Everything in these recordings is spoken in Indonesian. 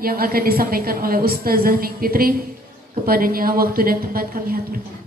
yang akan disampaikan oleh Ustazah Ning Fitri. Kepadanya waktu dan tempat kami haturkan.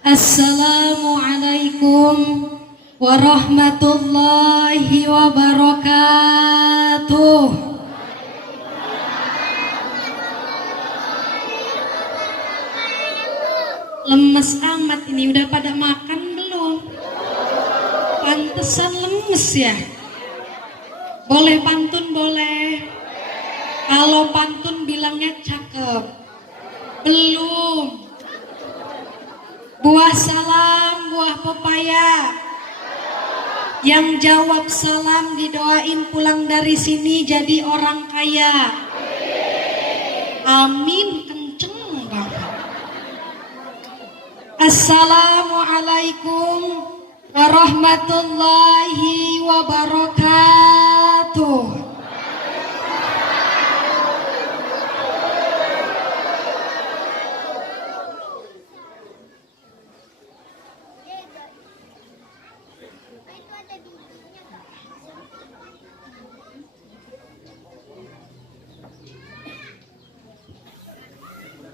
Assalamualaikum warahmatullahi wabarakatuh. Lemes amat ini, udah pada makan belum? Pantesan lemes ya. Boleh pantun boleh. Kalau pantun bilangnya cakep. Belum. Buah salam, buah pepaya. Yang jawab salam didoain pulang dari sini jadi orang kaya. Amin, kenceng banget. Assalamualaikum warahmatullahi wabarakatuh.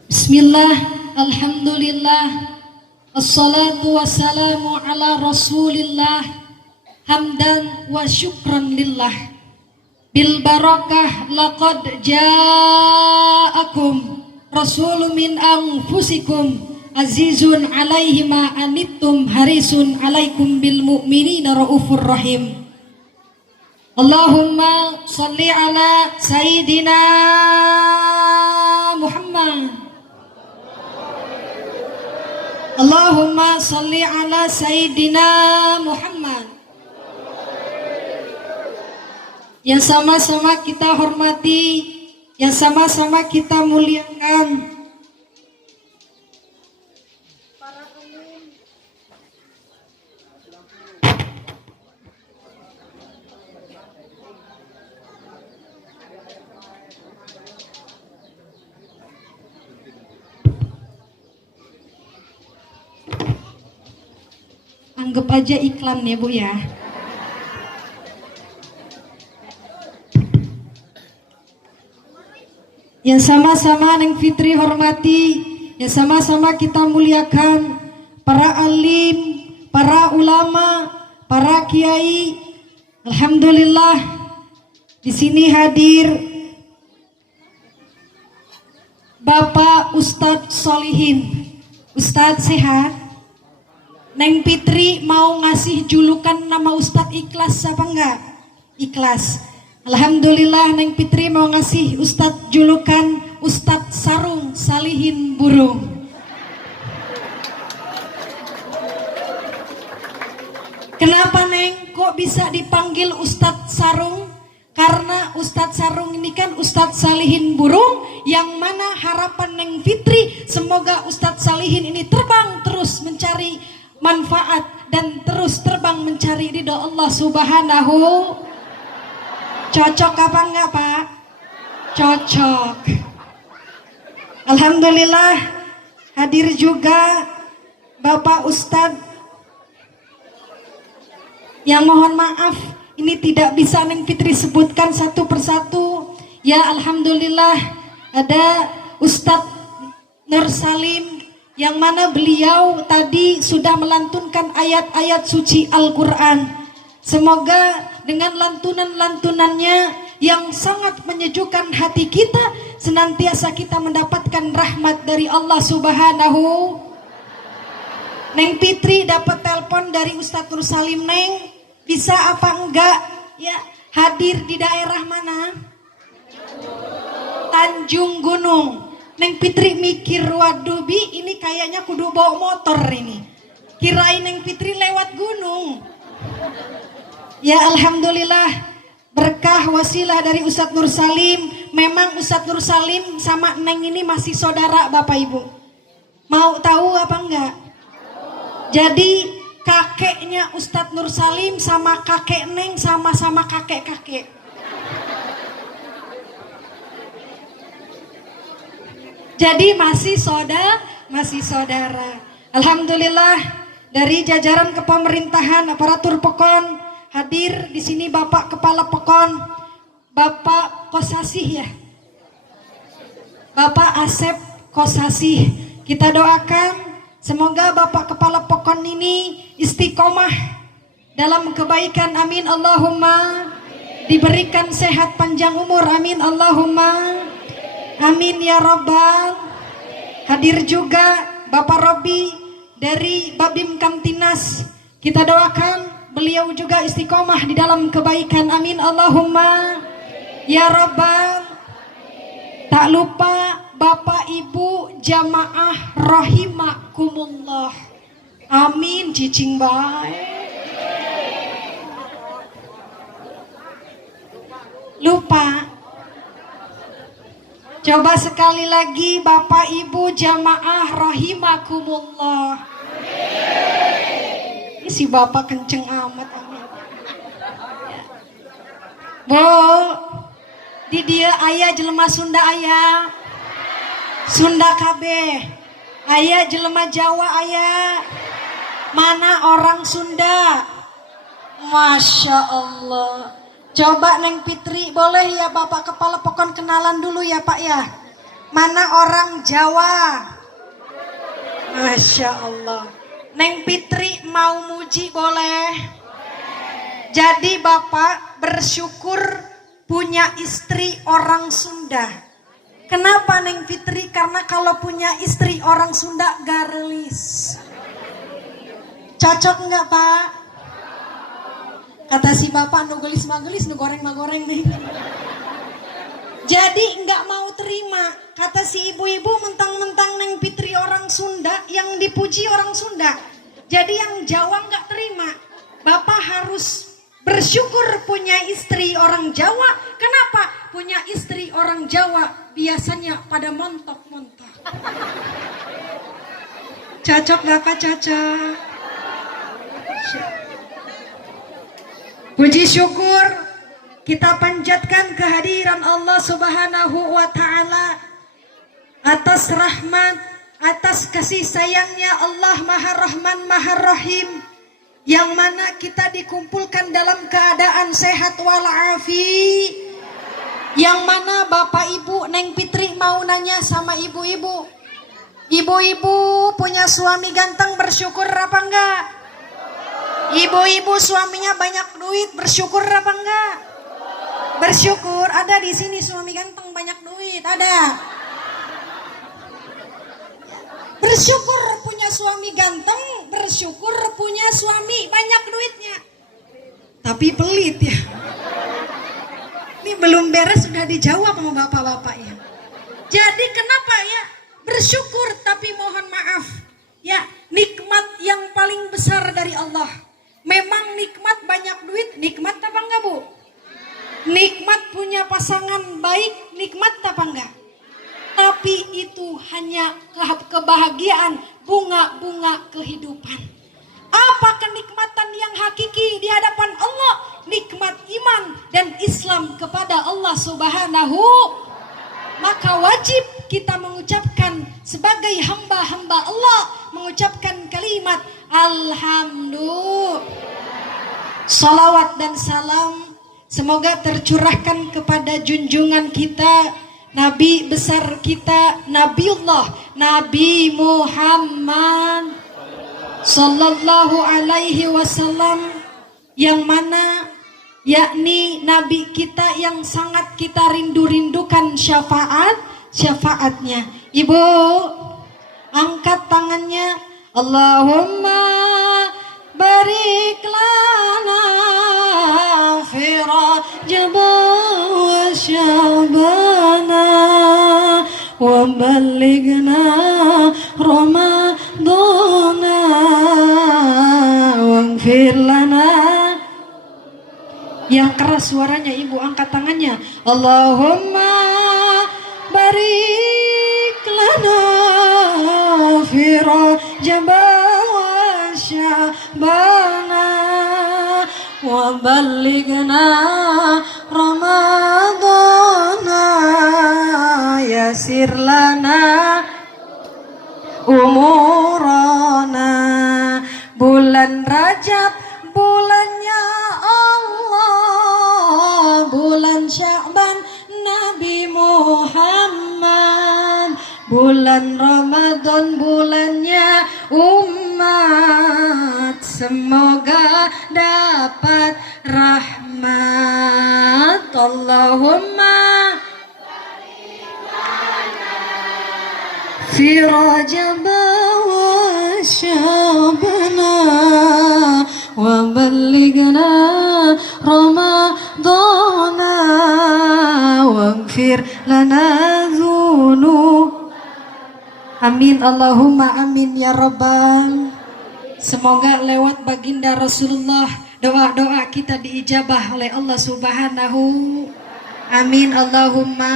Bismillah, alhamdulillah, assalatu wassalamu ala rasulillah, hamdan wa syukran lillah, bil barakah laqad ja'akum rasulun min anfusikum azizun alaihi ma anittum harisun alaikum bil mu'minina raufur rahim. Allahumma salli ala sayyidina Muhammad. Allahumma salli ala Sayyidina Muhammad. Yang sama-sama kita hormati, yang sama-sama kita muliakan. Anggap aja iklan ya Bu ya. Yang sama-sama Neng Fitri hormati, yang sama-sama kita muliakan para alim, para ulama, para kiai. Alhamdulillah di sini hadir Bapak Ustadz Solihin. Ustadz sehat? Neng Fitri mau ngasih julukan nama Ustadz ikhlas apa enggak? Ikhlas. Alhamdulillah Neng Fitri mau ngasih Ustadz julukan Ustadz Sarung Salihin Burung. Kenapa Neng kok bisa dipanggil Ustadz Sarung? Karena Ustadz Sarung ini kan Ustadz Salihin Burung, yang mana harapan Neng Fitri semoga Ustadz Salihin ini terbang terus mencari manfaat dan terus terbang mencari ridho Allah Subhanahu. Cocok apa enggak Pak? Cocok. Alhamdulillah hadir juga Bapak Ustadz yang mohon maaf ini tidak bisa Neng Fitri sebutkan satu persatu. Ya alhamdulillah ada Ustadz Nur Salim, yang mana beliau tadi sudah melantunkan ayat-ayat suci Al-Quran. Semoga dengan lantunan-lantunannya yang sangat menyejukkan hati kita, senantiasa kita mendapatkan rahmat dari Allah Subhanahu. Neng Fitri dapat telepon dari Ustadz Nur Salim. Neng, bisa apa enggak ya hadir di daerah mana? Tanjung Gunung. Neng Fitri mikir, waduh Bi, ini kayaknya kudu bawa motor ini. Kirain Neng Fitri lewat gunung. Ya alhamdulillah, berkah wasilah dari Ustadz Nur Salim. Memang Ustadz Nur Salim sama Neng ini masih saudara Bapak Ibu. Mau tahu apa enggak? Jadi kakeknya Ustadz Nur Salim sama kakek Neng sama-sama kakek-kakek. Jadi masih saudara. Alhamdulillah, dari jajaran kepemerintahan aparatur Pekon hadir di sini Bapak Kepala Pekon, Bapak Kosasih ya. Bapak Asep Kosasih. Kita doakan semoga Bapak Kepala Pekon ini istiqomah dalam kebaikan, amin Allahumma. Diberikan sehat panjang umur, amin Allahumma. Amin ya Rabbal. Hadir juga Bapak Robi dari Babim Kamtinas. Kita doakan beliau juga istiqomah di dalam kebaikan, amin Allahumma ya Rabbal. Tak lupa Bapak Ibu jamaah rahimakumullah, amin cicing bae. Lupa. Coba sekali lagi Bapak Ibu jamaah rahimakumullah. Ini si Bapak kenceng amat, amin. Bu, di dia ayah jelema Sunda ayah. Sunda KB. Ayah jelema Jawa ayah. Mana orang Sunda? Masya Allah. Coba Neng Fitri boleh ya Bapak Kepala Pekon kenalan dulu ya Pak ya. Mana orang Jawa? Masya Allah. Neng Fitri mau muji boleh? Jadi Bapak bersyukur punya istri orang Sunda. Kenapa Neng Fitri? Karena kalau punya istri orang Sunda garelis. Cocok nggak Pak? Kata si Bapak, nu gelis magelis, nu goreng magoreng nih. Jadi nggak mau terima. Kata si ibu-ibu, mentang-mentang Neng Fitri orang Sunda, yang dipuji orang Sunda. Jadi yang Jawa nggak terima. Bapak harus bersyukur punya istri orang Jawa. Kenapa? Punya istri orang Jawa biasanya pada montok-montok. Cocok nggak Pak? Cocok. Puji syukur kita panjatkan kehadiran Allah Subhanahu wa Ta'ala atas rahmat, atas kasih sayangnya Allah Maha Rahman Maha Rahim, yang mana kita dikumpulkan dalam keadaan sehat walafi. Yang mana Bapak Ibu Neng Fitri mau nanya sama ibu-ibu. Ibu-ibu punya suami ganteng bersyukur apa enggak? Ibu-ibu suaminya banyak duit bersyukur apa enggak? Bersyukur. Ada di sini suami ganteng banyak duit, ada. Bersyukur punya suami ganteng, bersyukur punya suami banyak duitnya. Tapi pelit ya. Ini belum beres sudah dijawab sama bapak-bapaknya. Jadi kenapa ya? Bersyukur, tapi mohon maaf ya, nikmat yang paling besar dari Allah. Memang nikmat banyak duit, nikmat apa enggak Bu? Nikmat punya pasangan baik, nikmat apa enggak? Tapi itu hanya kebahagiaan, bunga-bunga kehidupan. Apa kenikmatan yang hakiki di hadapan Allah? Nikmat iman dan Islam kepada Allah Subhanahu. Maka wajib kita mengucapkan sebagai hamba-hamba Allah, mengucapkan kalimat Alhamdulillah. Salawat dan salam semoga tercurahkan kepada junjungan kita, Nabi besar kita, Nabiullah Nabi Muhammad Sallallahu Alaihi Wasallam, yang mana yakni Nabi kita yang sangat kita rindu-rindukan syafaatnya. Ibu angkat tangannya. Allahumma barik lana fi Rajab wa Sya'bana wa ballighna ramadana waghfir lana. Yang keras suaranya ibu, angkat tangannya. Allahumma barik lana fi Rajab wa Sya'bana wa ballighna ramadana yasir lana umurana. Bulan Rajab bulannya Allah, bulan Sya'ban Nabi Muhammad, bulan Ramadan bulannya umat, semoga dapat rahmat. Allahumma fi Rajab wa Sya'bana wa ballighna ramadana waghfir lana dzunub. Amin Allahumma amin ya rabbal. Semoga lewat baginda Rasulullah doa-doa kita diijabah oleh Allah Subhanahu. Amin Allahumma.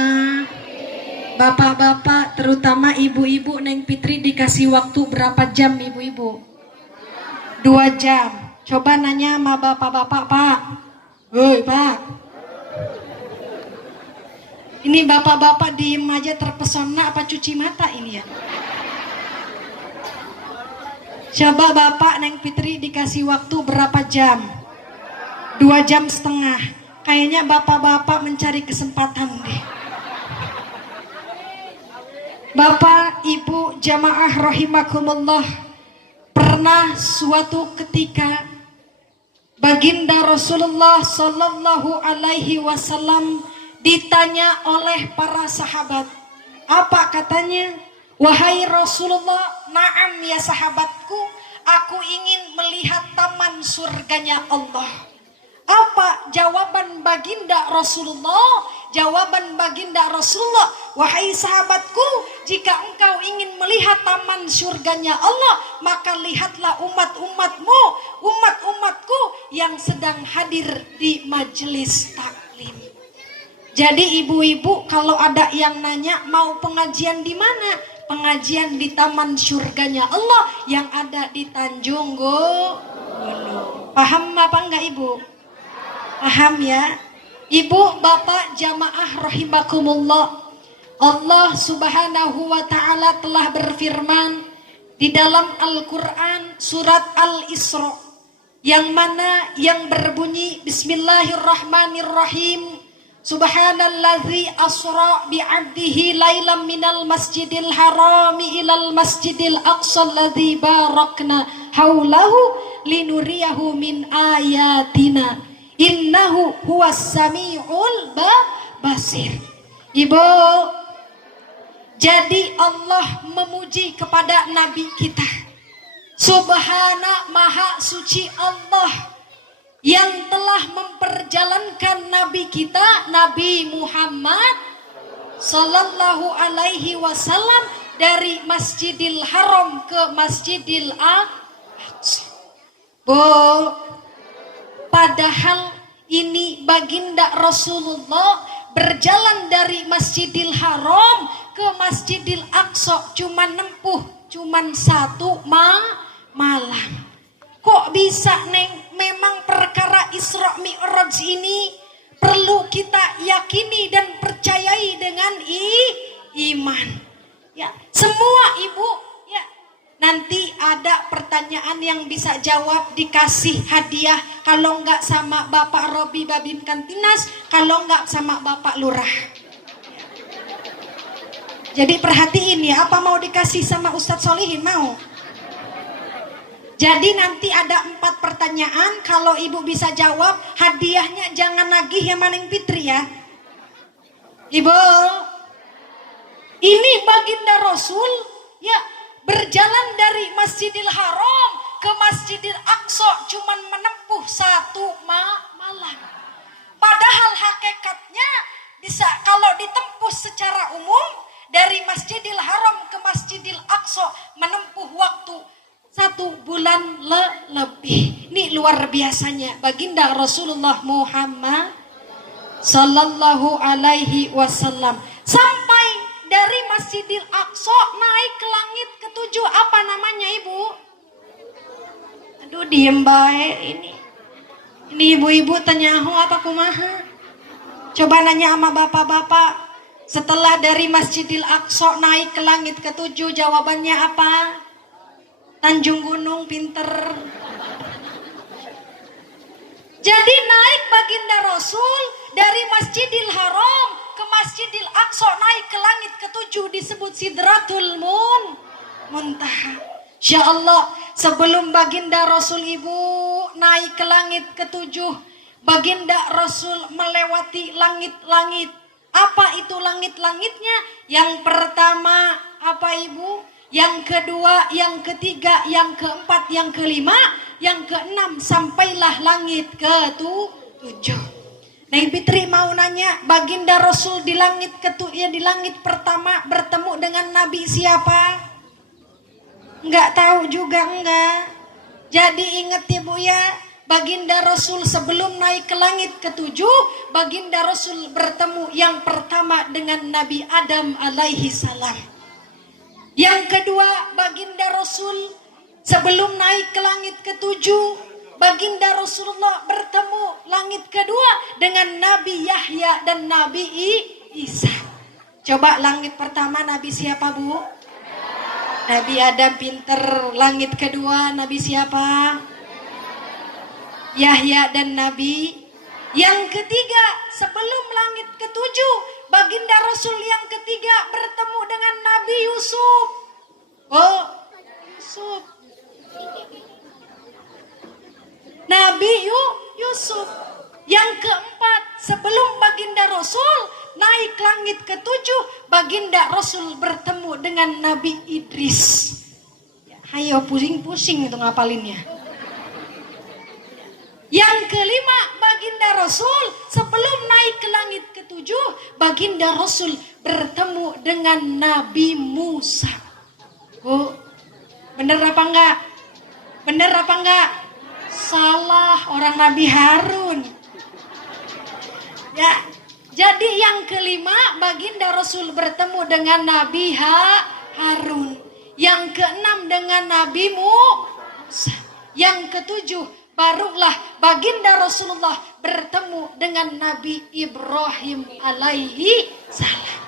Bapak-bapak terutama ibu-ibu Neng Fitri dikasih waktu berapa jam ibu-ibu? 2 jam. Coba nanya sama bapak-bapak, Pak. Woi Pak. Ini bapak-bapak diem aja terpesona apa cuci mata ini ya? Coba bapak Neng Fitri dikasih waktu berapa jam? 2,5 jam. Kayaknya bapak-bapak mencari kesempatan deh. Bapak, ibu, jamaah rahimakumullah, pernah suatu ketika baginda Rasulullah Sallallahu Alaihi Wasallam ditanya oleh para sahabat. Apa katanya? Wahai Rasulullah, naam ya sahabatku, aku ingin melihat taman surganya Allah. Apa jawaban baginda Rasulullah? Jawaban baginda Rasulullah, wahai sahabatku, jika engkau ingin melihat taman surganya Allah, maka lihatlah umat-umatmu, umat-umatku yang sedang hadir di majelis taklim. Jadi ibu-ibu kalau ada yang nanya mau pengajian di mana? Pengajian di taman surganya Allah yang ada di Tanjung Gunung. Paham apa enggak ibu? Paham ya? Ibu, bapak, jamaah rahimakumullah. Allah Subhanahu wa taala telah berfirman di dalam Al-Qur'an surat Al-Isra yang mana yang berbunyi Bismillahirrahmanirrahim. Subhanallazi asra bi'abdihi lailam minal masjidil harami ilal masjidil aqsa alladzi barakna haulahu linuriyahu min ayatina. Innahu huwas sami'ul basir. Ibu, jadi Allah memuji kepada Nabi kita. Subhana maha suci Allah yang telah memperjalankan Nabi kita, Nabi Muhammad Sallallahu Alaihi Wasallam dari Masjidil Haram ke Masjidil Aqsa. Bu, padahal ini baginda Rasulullah berjalan dari Masjidil Haram ke Masjidil Aqsa cuman 1 malam. Kok bisa Neng? Memang perkara Isra Mi'raj ini perlu kita yakini dan percayai dengan iman. Ya, semua ibu ya. Nanti ada pertanyaan yang bisa jawab dikasih hadiah. Kalau enggak sama Bapak Robi Babin Kantinas, kalau enggak sama Bapak Lurah. Jadi perhatiin ya, apa mau dikasih sama Ustadz Solihin mau? Jadi nanti ada 4 pertanyaan, kalau ibu bisa jawab, hadiahnya jangan nagih ya Maneng Fitri ya. Ibu, ini baginda Rasul ya berjalan dari Masjidil Haram ke Masjidil Aqsa cuman menempuh 1 malam. Padahal hakikatnya bisa kalau ditempuh secara umum dari Masjidil Haram ke Masjidil Aqsa menempuh waktu 1 bulan lebih. Ini luar biasanya baginda Rasulullah Muhammad Sallallahu Alaihi Wasallam. Sampai dari Masjidil Aqsa naik ke langit ke-7. Apa namanya ibu? Aduh diem bae ini. Ini ibu-ibu tanya aku apa kumaha? Coba nanya sama bapak-bapak. Setelah dari Masjidil Aqsa naik ke langit ke-7, jawabannya apa? Tanjung Gunung, pinter. Jadi naik baginda Rasul dari Masjidil Haram ke Masjidil Aqsa, naik ke langit ke-7 disebut Sidratul Muntaha. Insya Allah sebelum baginda Rasul ibu naik ke langit ke-7, baginda Rasul melewati langit-langit. Apa itu langit-langitnya? Yang pertama apa ibu? Yang kedua, yang ketiga, yang keempat, yang kelima, yang keenam, sampailah langit ke-7. Neng Fitri mau nanya, baginda Rasul di langit di langit pertama bertemu dengan Nabi siapa? Enggak tahu juga enggak. Jadi ingat ibu ya, baginda Rasul sebelum naik ke langit ke-7, baginda Rasul bertemu yang pertama dengan Nabi Adam alaihi salam. Yang kedua, baginda Rasul sebelum naik ke langit ke-7, baginda Rasulullah bertemu langit kedua dengan Nabi Yahya dan Nabi Isa. Coba langit pertama Nabi siapa bu? Nabi Adam, pinter. Langit kedua Nabi siapa? Yahya dan Nabi. Yang ketiga, sebelum langit ke-7, baginda Rasul yang ketiga bertemu dengan Nabi Yusuf. Oh, Yusuf. Nabi Yusuf. Yang keempat, sebelum baginda Rasul naik langit ke-7, baginda Rasul bertemu dengan Nabi Idris. Hayo pusing-pusing itu ngapalinnya. Yang kelima, baginda Rasul sebelum naik ke langit ke-7, baginda Rasul bertemu dengan Nabi Musa. Bu, bener apa enggak? Bener apa enggak? Salah, orang Nabi Harun. Ya, jadi yang kelima, baginda Rasul bertemu dengan Nabi Harun. Yang keenam dengan Nabi Musa. Yang ketujuh, barulah baginda Rasulullah bertemu dengan Nabi Ibrahim alaihi salam.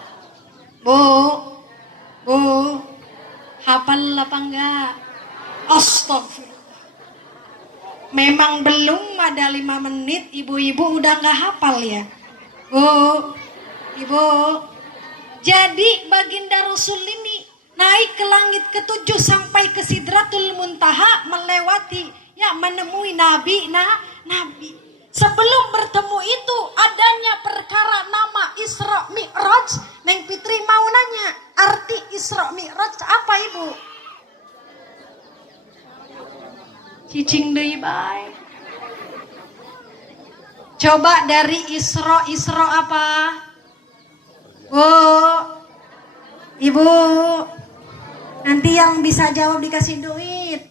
Bu, hafal apa enggak? Astagfirullah. Memang belum ada 5 menit, ibu-ibu udah enggak hafal ya? Ibu. Jadi baginda Rasul ini naik ke langit ke-7 sampai ke Sidratul Muntaha, melewati menemui nabi. Sebelum bertemu itu adanya perkara nama Isra Mi'raj. Neng Fitri mau nanya, arti Isra Mi'raj apa ibu? Cicing deui bae. Coba dari Isra apa? Ibu, nanti yang bisa jawab dikasih duit.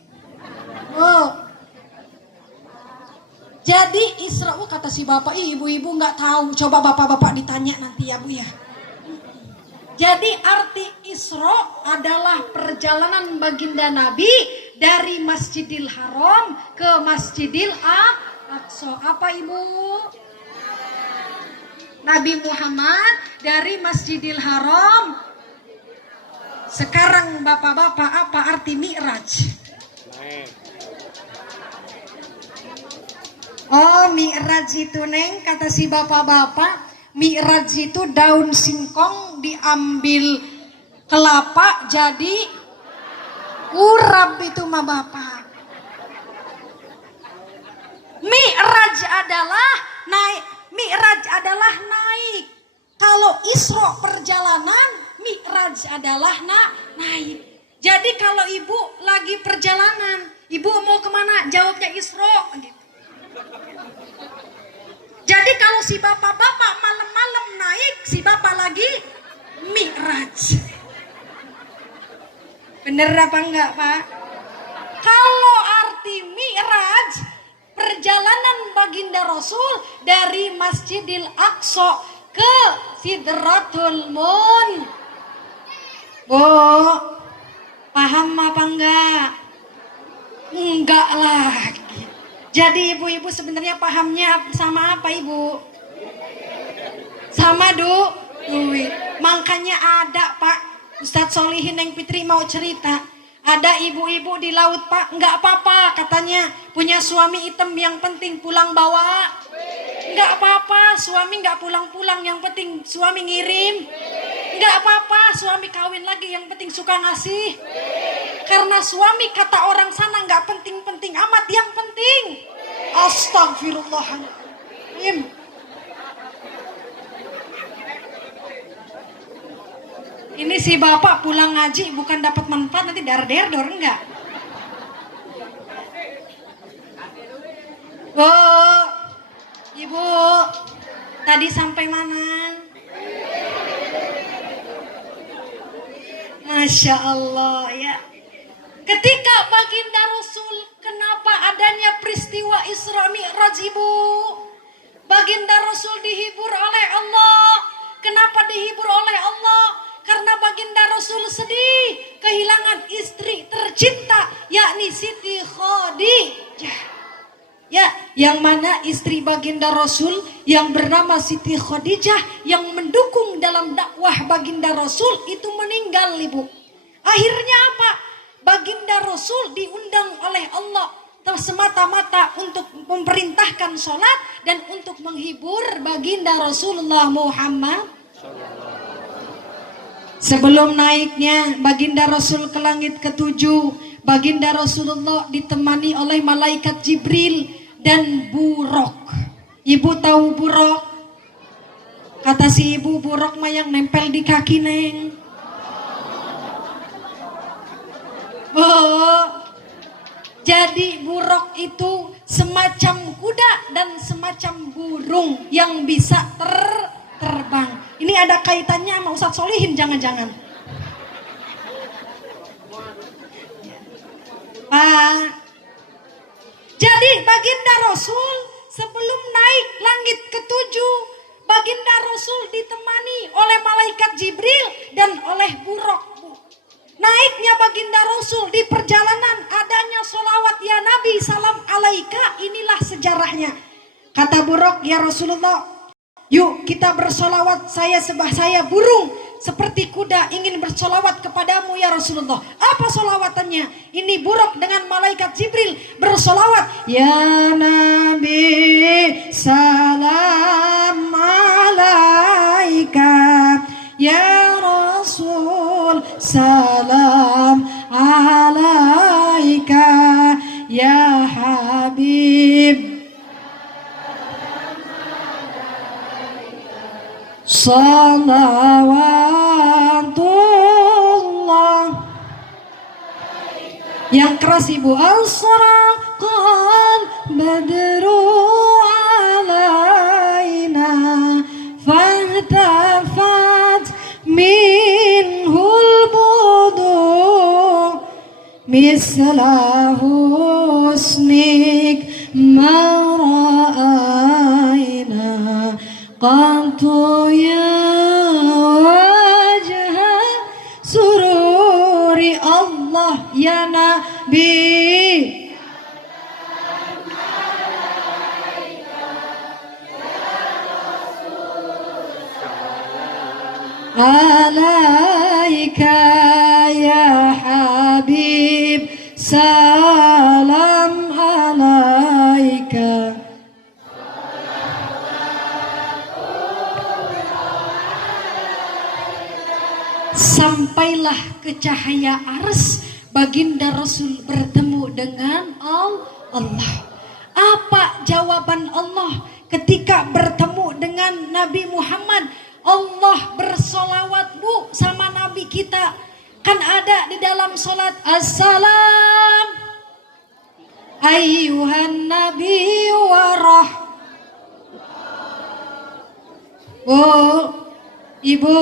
Jadi Isra, kata si bapak, ibu-ibu nggak tahu. Coba bapak-bapak ditanya nanti ya bu ya. Jadi arti Isra adalah perjalanan baginda Nabi dari Masjidil Haram ke Masjidil Aqsa. Apa ibu? Nabi Muhammad dari Masjidil Haram. Sekarang bapak-bapak, apa arti Mi'raj? Oh, Mi'raj itu neng, kata si bapak-bapak, Mi'raj itu daun singkong diambil kelapa jadi urap itu mah bapak. Mi'raj adalah naik. Kalau Isra perjalanan, Mi'raj adalah naik. Jadi kalau ibu lagi perjalanan, ibu mau kemana? Jawabnya Isra gitu. Jadi kalau si bapak-bapak malam-malam naik, si bapak lagi Mi'raj. Bener apa enggak, Pak? Kalau arti Mi'raj, perjalanan baginda Rasul dari Masjidil Aqsa ke Sidratul Muntaha. Bu, paham apa enggak? Enggak lagi. Jadi ibu-ibu sebenarnya pahamnya sama apa, Ibu? Sama duit. Makanya ada, Pak, Ustadz Solihin yang Fitri mau cerita. Ada ibu-ibu di laut, Pak, enggak apa-apa katanya, punya suami hitam, yang penting pulang bawa. Enggak apa-apa suami enggak pulang-pulang, yang penting suami ngirim. Enggak apa-apa suami kawin lagi, yang penting suka ngasih. Karena suami kata orang sana enggak penting-penting amat, yang penting. Astagfirullahaladzim. Ini si bapak pulang ngaji bukan dapat manfaat, nanti dar-der-dor enggak? Oh, Ibu, tadi sampai mana? Masya Allah ya. Ketika baginda Rasul, kenapa adanya peristiwa Isra Mi'raj, Ibu? Baginda Rasul dihibur oleh Allah. Kenapa dihibur oleh Allah? Karena baginda Rasul sedih kehilangan istri tercinta, yakni Siti Khadijah. Ya, yang mana istri baginda Rasul yang bernama Siti Khadijah yang mendukung dalam dakwah baginda Rasul itu meninggal, Ibu. Akhirnya apa? Baginda Rasul diundang oleh Allah semata-mata untuk memerintahkan sholat dan untuk menghibur baginda Rasulullah Muhammad. Sebelum naiknya baginda Rasul ke langit ketujuh, baginda Rasulullah ditemani oleh malaikat Jibril dan buruk. Ibu tahu buruk? Kata si ibu, buruk mah yang nempel di kaki, Neng. Oh, jadi buruk itu semacam kuda dan semacam burung yang bisa terbang. Ini ada kaitannya sama Ustadz Solihin, jangan-jangan. Pak, jadi baginda Rasul sebelum naik langit ketujuh, baginda Rasul ditemani oleh malaikat Jibril dan oleh buruk. Naiknya baginda Rasul di perjalanan adanya sholawat ya Nabi salam alaika, inilah sejarahnya. Kata buruk, ya Rasulullah, yuk kita bersolawat, saya burung seperti kuda ingin bersolawat kepadamu ya Rasulullah. Apa solawatannya? Ini buruk dengan malaikat Jibril bersolawat, ya Nabi salam alaika, ya Rasul salam alaika, ya Habib salawatullah. Yang keras, Ibu. Asraqal badru alaina fahtafat minhul budu misla husnik mara'aina qantu ya wajah sururi Allah ya Nabi. Alaika ya Habib salam alaika. Sampailah ke cahaya ars, baginda Rasul bertemu dengan Allah. Apa jawaban Allah ketika bertemu dengan Nabi Muhammad? Allah bersolawat, Bu, sama Nabi kita. Kan ada di dalam sholat, assalam ayyuhan nabi warah. Bu, Ibu,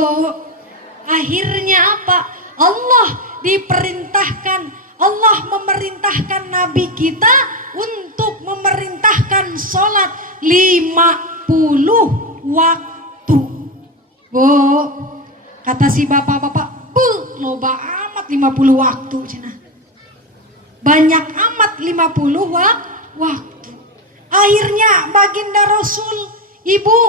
akhirnya apa? Allah diperintahkan, Allah memerintahkan Nabi kita untuk memerintahkan sholat 50 waktu. Bu, kata si bapak-bapak, loba amat 50 waktu cina. Banyak amat 50 waktu. Akhirnya baginda Rasul, ibu,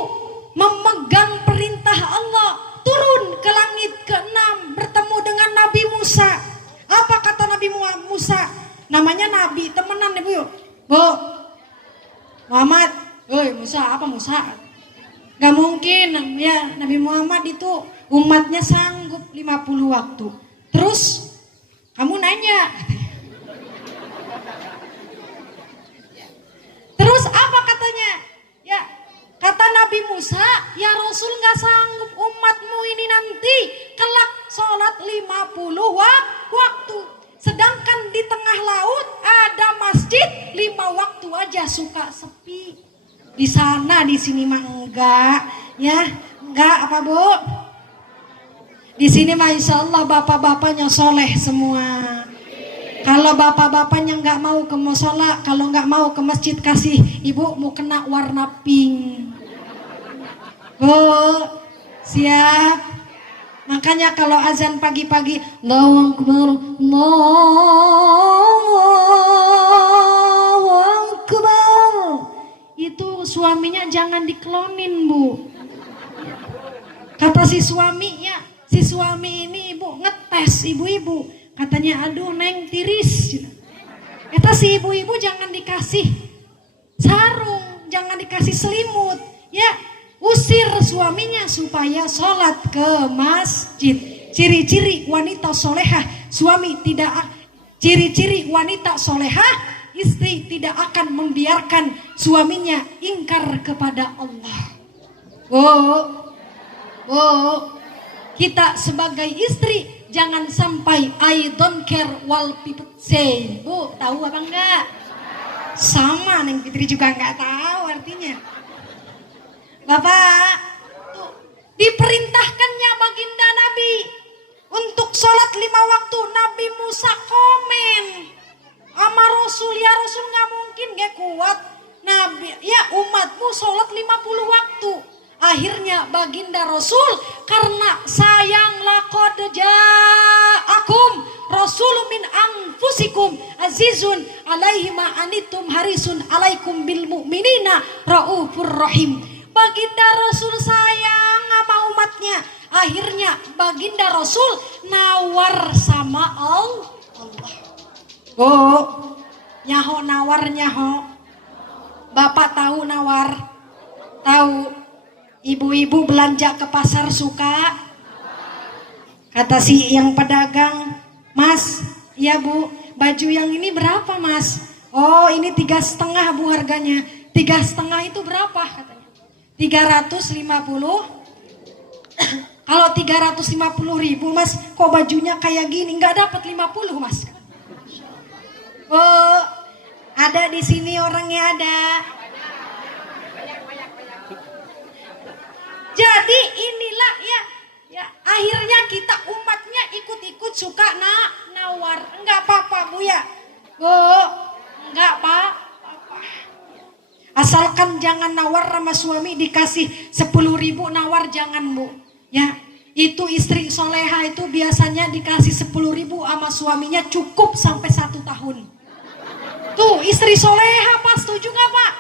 memegang perintah Allah, turun ke langit ke-6 bertemu dengan Nabi Musa. Apa kata Nabi Musa? Namanya Nabi, temenan ibu yuk. Bu, Muhammad, Musa, apa Musa? Gak mungkin ya, Nabi Muhammad itu umatnya sanggup 50 waktu. Terus kamu nanya, terus apa katanya? Ya, kata Nabi Musa, ya Rasul gak sanggup umatmu ini nanti kelak sholat 50 waktu. Sedangkan di tengah laut ada masjid 5 waktu aja suka sepi. Di sana, di sini mah enggak, ya enggak apa bu? Di sini mah insya Allah bapak-bapaknya soleh semua. Kalau bapak-bapaknya nggak mau ke musola, kalau nggak mau ke masjid, kasih ibu mau kena warna pink. Bu, siap. Makanya kalau azan pagi-pagi, Allahu Akbar, Allahu Akbar, itu suaminya jangan diklonin bu. Kata si suaminya, si suami ini ibu ngetes ibu-ibu, katanya aduh neng tiris. Kata si ibu-ibu jangan dikasih sarung, jangan dikasih selimut, ya usir suaminya supaya sholat ke masjid. Ciri-ciri wanita solehah, suami tidak, ciri-ciri wanita solehah, istri tidak akan membiarkan suaminya ingkar kepada Allah. Kita sebagai istri jangan sampai I don't care what people say. Bu, tahu apa enggak? Sama, Neng Fitri juga enggak tahu artinya. Bapak, tuh, diperintahkannya baginda Nabi untuk sholat 5 waktu. Nabi Musa komen sama Rasul, ya Rasul nggak mungkin, gak kuat Nabi, ya umatmu sholat 50 waktu. Akhirnya baginda Rasul, karena sayang laqad ja'akum rasulun min anfusikum azizun alaihi ma anittum harisun alaikum bil mu'minina raufur rahim. Baginda Rasul sayang sama umatnya. Akhirnya baginda Rasul nawar sama Allah. Nyaho nawar nyaho. Bapak tahu nawar? Tahu. Ibu-ibu belanja ke pasar suka. Kata si yang pedagang, Mas, iya bu, baju yang ini berapa mas? Oh ini 3,5 bu harganya. 3,5 itu berapa katanya? 350. Kalau 350.000 mas, kok bajunya kayak gini? Nggak dapat 50 mas. Oh, ada di sini orangnya ada. Jadi inilah ya akhirnya kita umatnya ikut-ikut suka nawar. Enggak apa-apa bu ya. Bu, enggak apa-apa. Asalkan jangan nawar sama suami dikasih 10.000 nawar jangan bu. Ya, itu istri soleha itu biasanya dikasih 10.000 sama suaminya cukup sampai 1 tahun. Tuh istri soleha pas setuju gak pak?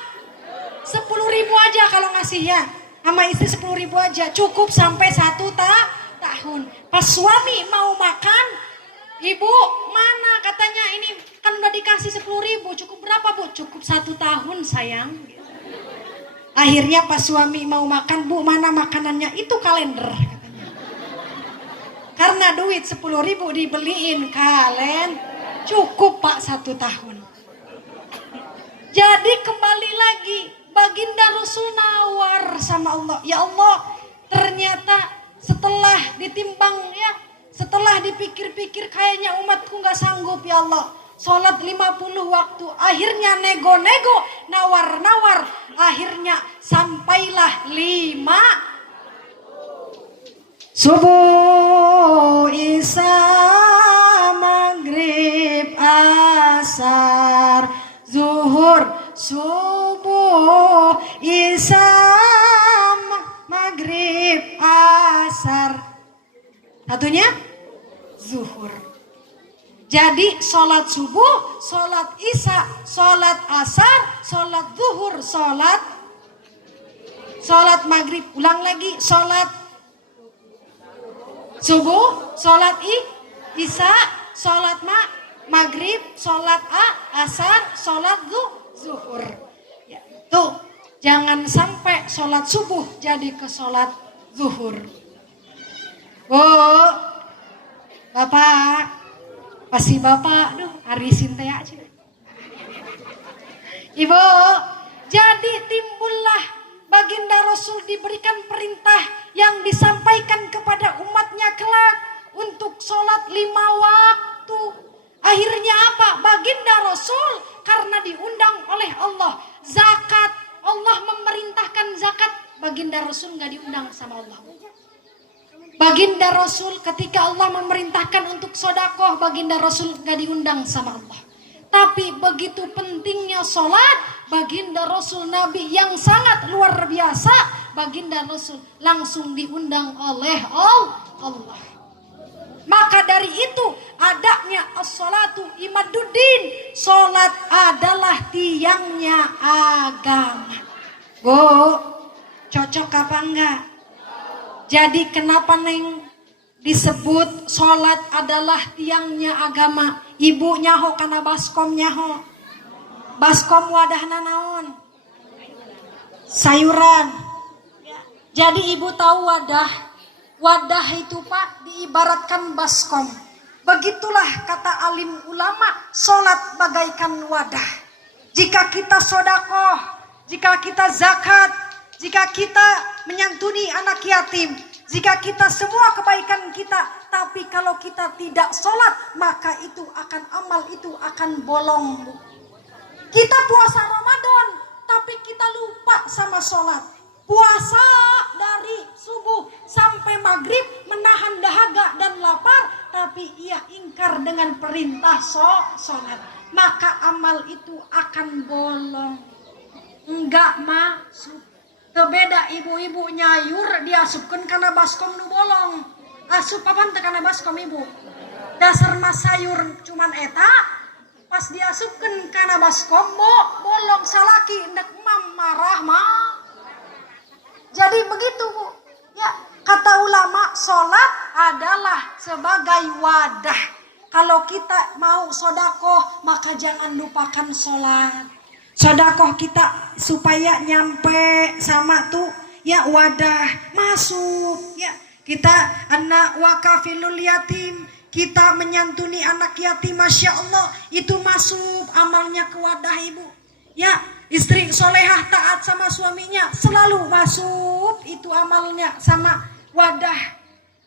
10.000 aja kalau ngasih ya. Sama istri 10.000 aja cukup sampai 1 tahun. Pas suami mau makan, ibu mana katanya ini kan udah dikasih 10.000, cukup berapa bu? Cukup 1 tahun sayang. Akhirnya pas suami mau makan, bu mana makanannya? Itu kalender katanya. Karena duit 10.000 dibeliin kalender, cukup pak 1 tahun. Jadi kembali lagi. Baginda Rasul nawar sama Allah. Ya Allah, ternyata setelah ditimbang ya, setelah dipikir-pikir kayaknya umatku gak sanggup ya Allah. Sholat 50 waktu. Akhirnya nego-nego, nawar-nawar. Akhirnya sampailah 5. Subuh Isya subuh, isya, maghrib, asar. Satunya zuhur. Jadi sholat subuh, sholat isya, sholat asar, sholat zuhur, sholat maghrib. Ulang lagi, sholat subuh, sholat isya, sholat maghrib, sholat asar, sholat zuhur. Ya, tuh, jangan sampai sholat subuh jadi ke sholat zuhur. Bu, Bapak, pasti Bapak, arisin teh aja. Ibu, jadi timbullah baginda Rasul diberikan perintah yang disampaikan kepada umatnya kelak untuk sholat 5 waktu. Akhirnya apa? Baginda Rasul karena diundang oleh Allah. Zakat, Allah memerintahkan zakat. Baginda Rasul nggak diundang sama Allah. Baginda Rasul ketika Allah memerintahkan untuk sodakoh, baginda Rasul nggak diundang sama Allah. Tapi begitu pentingnya sholat, baginda Rasul Nabi yang sangat luar biasa, baginda Rasul langsung diundang oleh Allah. Maka dari itu adanya as-sholatu imaduddin. Sholat adalah tiangnya agama. Bu, cocok apa enggak? Jadi kenapa Neng disebut sholat adalah tiangnya agama? Ibu nyaho karena baskom nyaho. Baskom wadahna naon? Sayuran. Jadi ibu tahu wadah. Wadah itu Pak diibaratkan baskom. Begitulah kata alim ulama, sholat bagaikan wadah. Jika kita sodakoh, jika kita zakat, jika kita menyantuni anak yatim, jika kita semua kebaikan kita, tapi kalau kita tidak sholat, maka itu akan amal itu akan bolong. Kita puasa Ramadan, tapi kita lupa sama sholat. Puasa dari subuh sampai maghrib menahan dahaga dan lapar, tapi ia ingkar dengan perintah sholat. Maka amal itu akan bolong. Enggak masuk. Beda ibu-ibu nyayur diasupkan karena baskom nu bolong. Asup apa teh karena baskom ibu? Dasar mas sayur cuman eta, pas diasupkan karena baskom bolong salaki nek mam marah mah. Jadi begitu Bu. Ya, kata ulama sholat adalah sebagai wadah. Kalau kita mau sodakoh maka jangan lupakan sholat. Sodakoh kita supaya nyampe sama tuh ya wadah masuk ya. Kita anak wakafilul yatim, kita menyantuni anak yatim, masya Allah itu masuk amalnya ke wadah ibu. Ya, istri solehah taat sama suaminya selalu masuk itu amalnya sama wadah.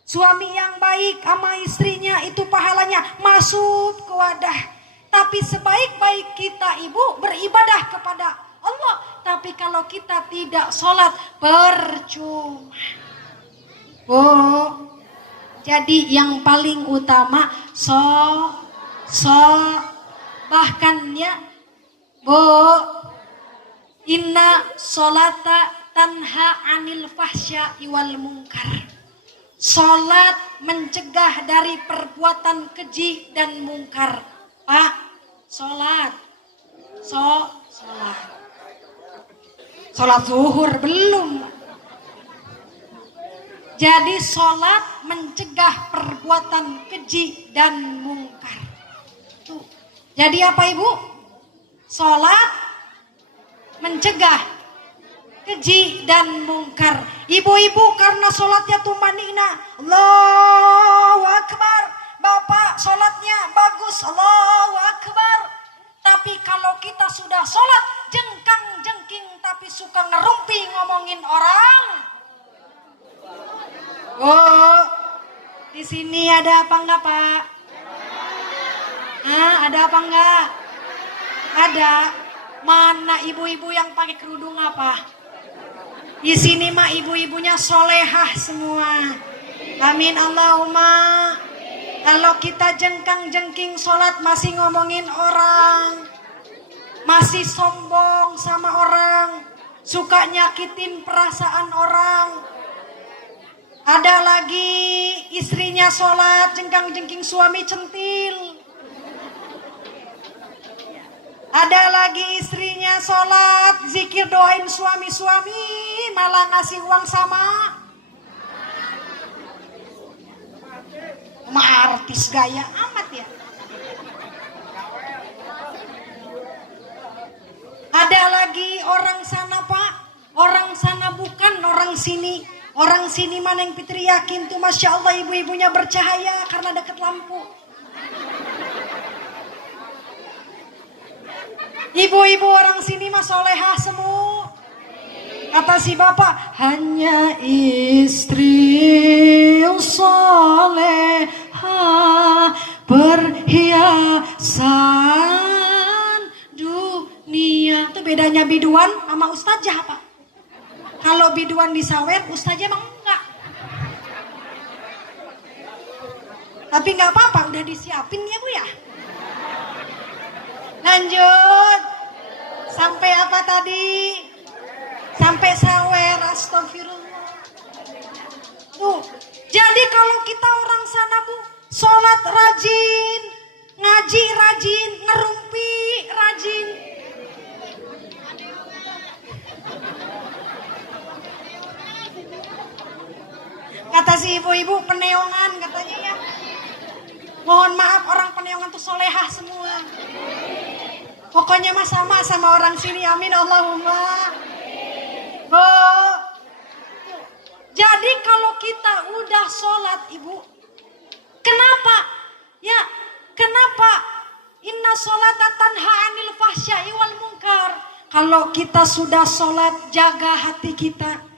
Suami yang baik sama istrinya itu pahalanya masuk ke wadah. Tapi sebaik-baik kita ibu beribadah kepada Allah, tapi kalau kita tidak sholat percuma. Oh, jadi yang paling utama bahkan ya, Bu, inna sholata tanha anil fahsya'i wal munkar. Sholat mencegah dari perbuatan keji dan mungkar. Pak, sholat zuhur belum. Jadi sholat mencegah perbuatan keji dan mungkar. Tuh. Jadi apa ibu? Sholat mencegah keji dan mungkar. Ibu-ibu karena sholatnya tumanina, Allahu Akbar. Bapak sholatnya bagus, Allahu Akbar. Tapi kalau kita sudah sholat jengkang-jengking tapi suka ngerumpi ngomongin orang. Oh, di sini ada apa enggak Pak? Ada apa enggak? Ada. Mana ibu-ibu yang pakai kerudung apa? Di sini mah ibu-ibunya solehah semua. Amin Allahumma. Kalau kita jengkang-jengking sholat masih ngomongin orang. masih sombong sama orang, suka nyakitin perasaan orang. Ada lagi istrinya sholat, jengkang-jengking suami centil. Ada lagi istrinya sholat, zikir doain suami-suami, malah ngasih uang sama. Artis gaya amat ya. Ada lagi orang sana Pak, orang sana bukan orang sini. Orang sini mana yang Fitri yakin tuh Masya Allah ibu-ibunya bercahaya karena deket lampu. Ibu-ibu orang sini mah solehah semua. Kata si bapak, hanya istri solehah perhiasan dunia. Itu bedanya biduan sama ustazah Pak. Kalau biduan disawet, ustazah emang enggak. Tapi enggak apa-apa, udah disiapin ya Bu ya. Lanjut. Sampai apa tadi? Sampai sawer, astagfirullah. Tuh, jadi kalau kita orang sana Bu, sholat rajin, ngaji rajin, ngerumpi rajin. Kata si ibu-ibu peneongan katanya ya. Mohon maaf orang peneongan tuh solehah semua. Pokoknya mah sama orang sini, amin Allahumma. Oh. Jadi kalau kita udah sholat ibu, kenapa? Ya, kenapa? Inna sholata tanha anil fahsya'i wal munkar. Kalau kita sudah sholat, jaga hati kita.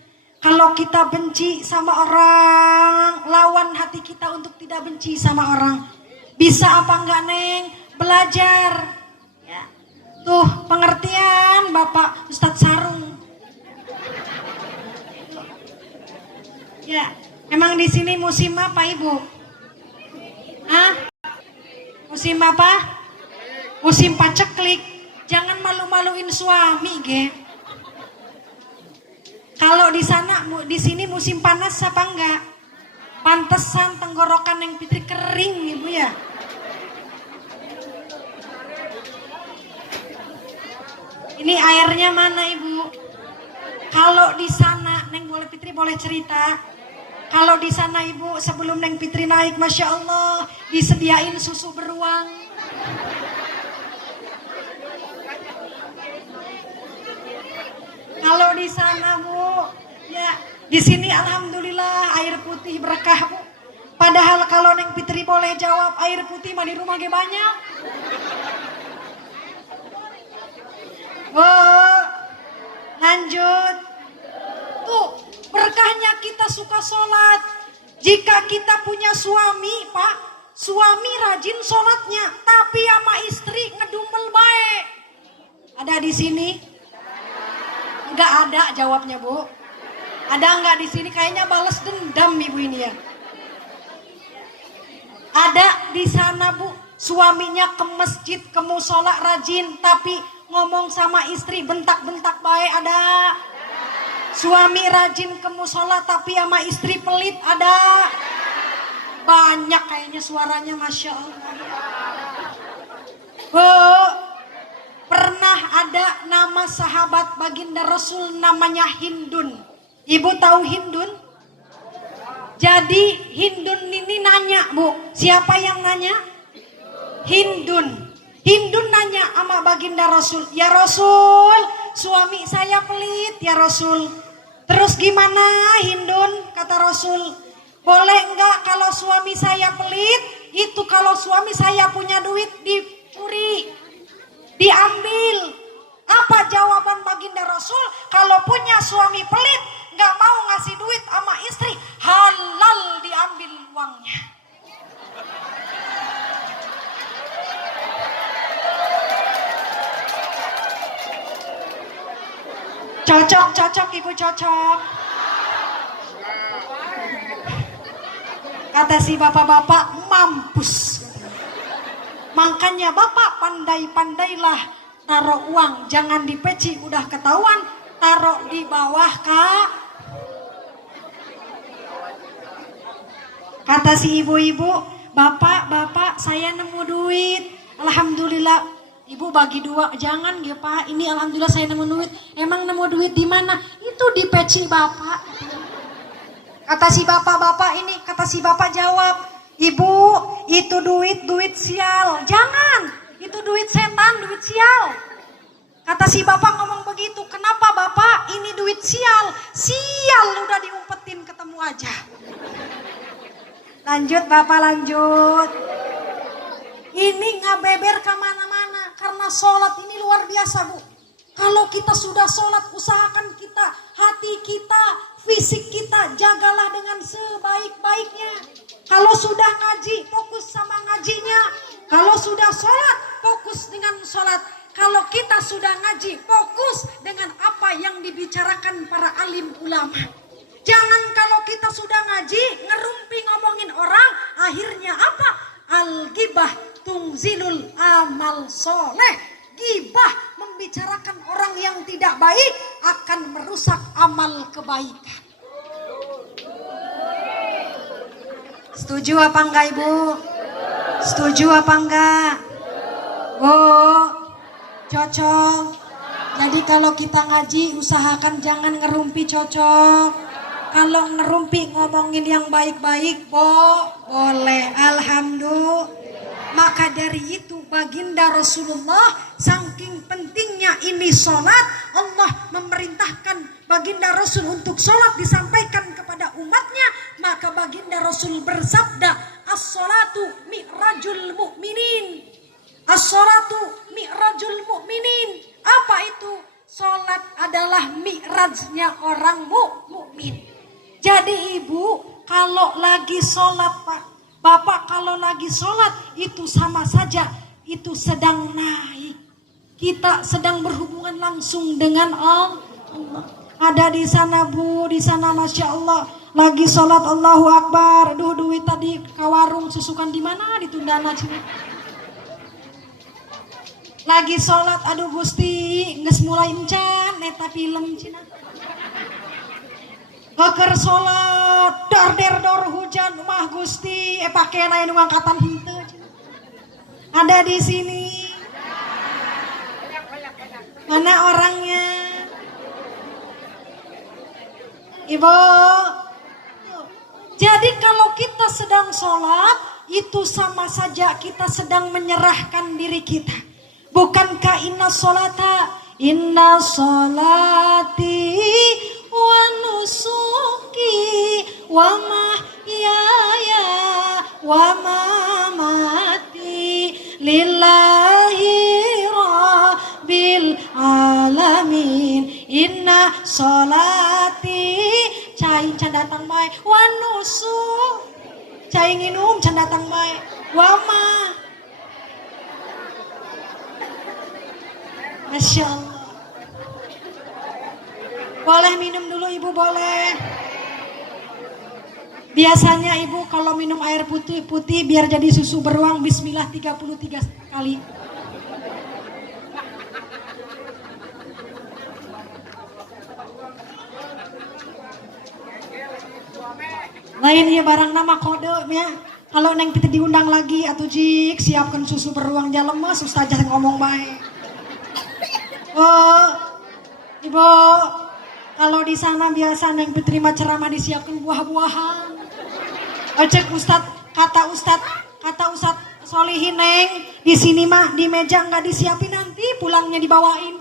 Kalau kita benci sama orang, lawan hati kita untuk tidak benci sama orang. Bisa apa enggak Neng? Belajar. Ya. Tuh pengertian Bapak Ustadz Sarung. Ya, emang di sini musim apa Ibu? Hah? Musim apa? Musim paceklik. Jangan malu-maluin suami, ge. Kalau di sana, di sini musim panas apa enggak? Pantesan tenggorokan yang Fitri kering Ibu ya. Ini airnya mana Ibu? Kalau di sana, Neng boleh Fitri boleh cerita. Kalau di sana Ibu sebelum Neng Fitri naik, Masya Allah disediain susu beruang. Kalau di sana Bu, ya di sini alhamdulillah air putih berkah Bu. Padahal kalau Neng Fitri boleh jawab, air putih mah di rumah ge banyak. Oh, lanjut. Tuh berkahnya kita suka sholat. Jika kita punya suami Pak, suami rajin sholatnya, tapi sama istri ngedumel baik. Ada di sini? Enggak ada jawabnya Bu. Ada enggak di sini? Kayaknya balas dendam Ibu ini ya. Ada di sana Bu, suaminya ke masjid, ke musola rajin, tapi ngomong sama istri bentak-bentak baik. Ada. Suami rajin ke musola tapi sama istri pelit. Ada. Banyak kayaknya suaranya, Masya Allah. Oh. Pernah ada nama sahabat baginda Rasul namanya Hindun. Ibu tahu Hindun? Jadi Hindun ini nanya Bu. Siapa yang nanya? Hindun. Hindun nanya sama baginda Rasul. Ya Rasul, suami saya pelit ya Rasul. Terus gimana Hindun? Kata Rasul. Boleh enggak kalau suami saya pelit? Itu kalau suami saya punya duit dicuri, diambil. Apa jawaban baginda Rasul? Kalau punya suami pelit, nggak mau ngasih duit sama istri, halal diambil uangnya. Cocok, cocok Ibu, cocok. Kata si bapak-bapak, mampus. Makanya Bapak pandai-pandailah taruh uang, jangan di peci udah ketahuan, taruh di bawah Kak. Kata si ibu-ibu, bapak saya nemu duit, alhamdulillah. Ibu bagi dua, jangan ya Pak, ini alhamdulillah saya nemu duit. Emang nemu duit di mana? Itu di peci bapak. Kata si bapak ini, kata si bapak jawab, ibu itu duit sial, jangan, itu duit setan, duit sial. Kata si bapak ngomong begitu, kenapa bapak? Ini duit sial, sial udah diumpetin ketemu aja. Lanjut bapak lanjut. Ini ngabeber kemana-mana karena sholat ini luar biasa bu. Kalau kita sudah sholat, usahakan kita, hati kita, fisik kita, jagalah dengan sebaik-baiknya. Kalau sudah ngaji, fokus sama ngajinya. Kalau sudah sholat, fokus dengan sholat. Kalau kita sudah ngaji, fokus dengan apa yang dibicarakan para alim ulama. Jangan kalau kita sudah ngaji, ngerumpi ngomongin orang, akhirnya apa? Al-ghibah tungzilul amal soleh. Gibah membicarakan orang yang tidak baik akan merusak amal kebaikan. Setuju apa enggak ibu? Setuju apa enggak? Bu, cocok. Jadi kalau kita ngaji usahakan jangan ngerumpi, cocok. Kalau ngerumpi ngomongin yang baik-baik, boleh. Alhamdulillah. Maka dari itu baginda Rasulullah saking pentingnya ini sholat, Allah memerintahkan baginda Rasul untuk sholat disampaikan kepada umatnya. Maka baginda Rasul bersabda, as-sholatu mi'rajul mu'minin. As-sholatu mi'rajul mu'minin. Apa itu? Sholat adalah mi'rajnya orang mukmin. Jadi ibu kalau lagi sholat Pak, Bapak kalau lagi sholat itu sama saja, itu sedang naik. Kita sedang berhubungan langsung dengan Allah. Ada di sana bu, di sana Masya Allah. Lagi sholat Allahu Akbar. Aduh duit tadi ke warung susukan di mana? Di Tundana Cina. Lagi sholat, aduh Gusti, nges mulai encan, neta film Cina. Agar sholat, dar hujan, mah Gusti, pakai naik angkatan henteu. Ada di sini. Mana orangnya? Ibu. Jadi kalau kita sedang sholat, itu sama saja kita sedang menyerahkan diri kita. Bukankah inna sholati wa nusuki wa mahyaya wa mamati lillahi rabbil alamin. Inna sholati cai can datang bae wa nusuk cai nginum can datang bae wa ma. Masya Allah. Boleh minum dulu ibu, boleh. Biasanya ibu kalau minum air putih biar jadi susu beruang bismillah 33 kali. Lain ya barang nama kode ya. Kalau neng kita diundang lagi atau jik siapkan susu beruang jalan mas ustazah ngomong baik. Oh, ibu. Kalau di sana biasa neng diterima ceramah disiapkan buah-buahan. Ojek kata Ustad Solihin neng di sini mah di meja nggak disiapin nanti pulangnya dibawain.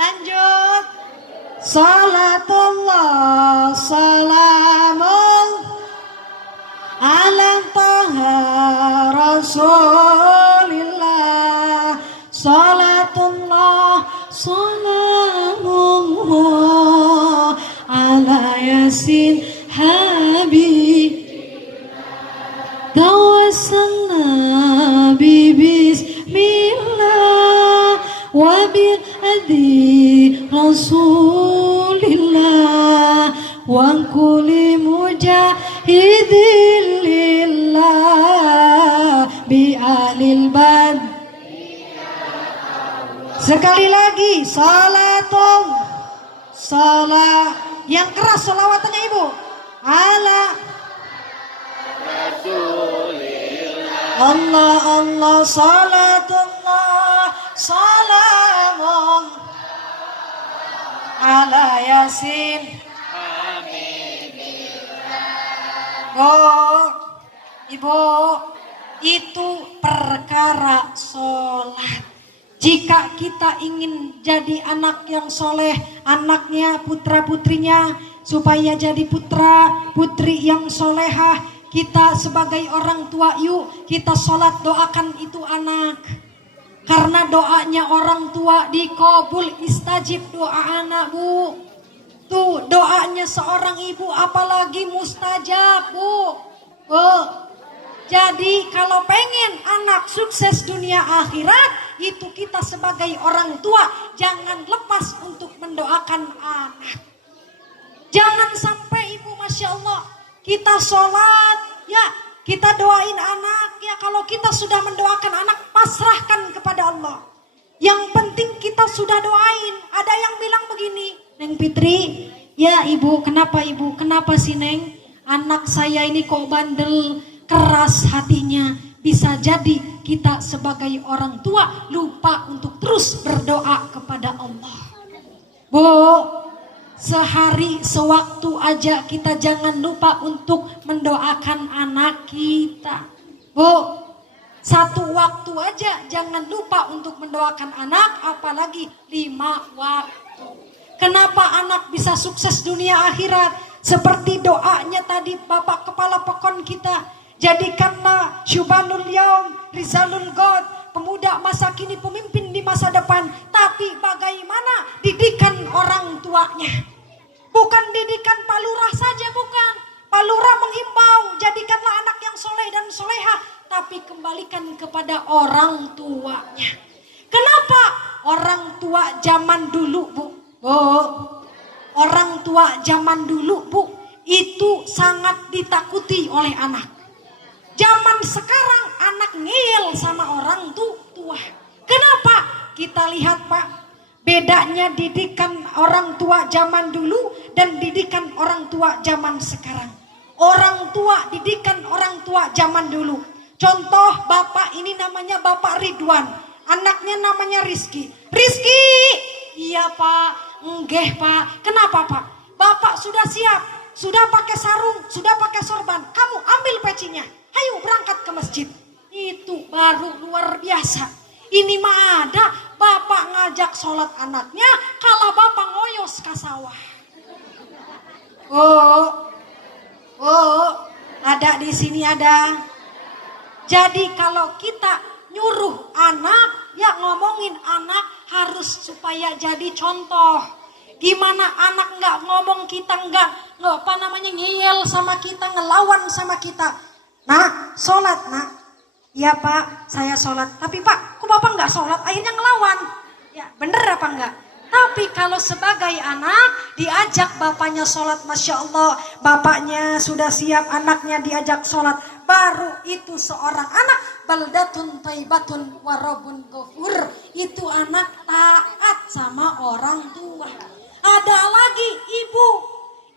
Lanjut. Salatullah salamul ala taha rasulillah. Salatullah salamullah ala yasin habib. Tawassalna bi bismillah wa bi adi rasulillah wa kulli mujahidin lillah ibad. Sekali lagi, salatul salat. Yang keras solawatannya ibu. Ala Allah Allah salatullah salamun ala yasin. Ibu, itu perkara sholat. Jika kita ingin jadi anak yang soleh, anaknya, putra putrinya, supaya jadi putra putri yang solehah, kita sebagai orang tua yuk kita sholat doakan itu anak. Karena doanya orang tua dikabul, istajib doa anak bu. Tuh doanya seorang ibu apalagi mustajab bu. Jadi kalau pengen anak sukses dunia akhirat, itu kita sebagai orang tua jangan lepas untuk mendoakan anak. Jangan sampai ibu Masya Allah kita sholat ya kita doain anak ya. Kalau kita sudah mendoakan anak pasrahkan kepada Allah. Yang penting kita sudah doain. Ada yang bilang begini, Neng Fitri, ya ibu kenapa sih Neng? Anak saya ini kok bandel, keras hatinya. Bisa jadi kita sebagai orang tua lupa untuk terus berdoa kepada Allah. Bu, sehari sewaktu aja kita jangan lupa untuk mendoakan anak kita. Bu, satu waktu aja jangan lupa untuk mendoakan anak, apalagi 5 waktu. Kenapa anak bisa sukses dunia akhirat? Seperti doanya tadi Bapak Kepala Pekon kita, jadikanlah syubanul yaum rizalul god, pemuda masa kini pemimpin di masa depan. Tapi bagaimana didikan orang tuanya? Bukan didikan Pak Lurah saja, bukan. Pak Lurah menghimbau jadikanlah anak yang soleh dan soleha, tapi kembalikan kepada orang tuanya. Kenapa? Orang tua zaman dulu bu, orang tua zaman dulu bu, itu sangat ditakuti oleh anak. Zaman sekarang anak ngeyel sama orang tua. Kenapa? Kita lihat Pak, bedanya didikan orang tua zaman dulu dan didikan orang tua zaman sekarang. Orang tua didikan orang tua zaman dulu. Contoh bapak ini namanya Bapak Ridwan, anaknya namanya Rizky. Rizky, iya Pak, enggak Pak. Kenapa Pak? Bapak sudah siap, sudah pakai sarung, sudah pakai sorban. Kamu ambil pecinya. Ayo berangkat ke masjid. Itu baru luar biasa. Ini mah ada bapak ngajak sholat anaknya, kalau bapak ngoyos ke sawah. Ada di sini ada. Jadi kalau kita nyuruh anak, ya ngomongin anak harus supaya jadi contoh. Gimana anak nggak ngomong kita nggak ngeyel sama kita, ngelawan sama kita. Nah, sholat nak. Ya Pak, saya sholat. Tapi Pak, kok Bapak nggak sholat? Akhirnya ngelawan. Ya, bener apa enggak? Tapi kalau sebagai anak diajak bapaknya sholat, Masya Allah, bapaknya sudah siap, anaknya diajak sholat, baru itu seorang anak baldatun thayyibatun warabun ghafur. Itu anak taat sama orang tua. Ada lagi ibu.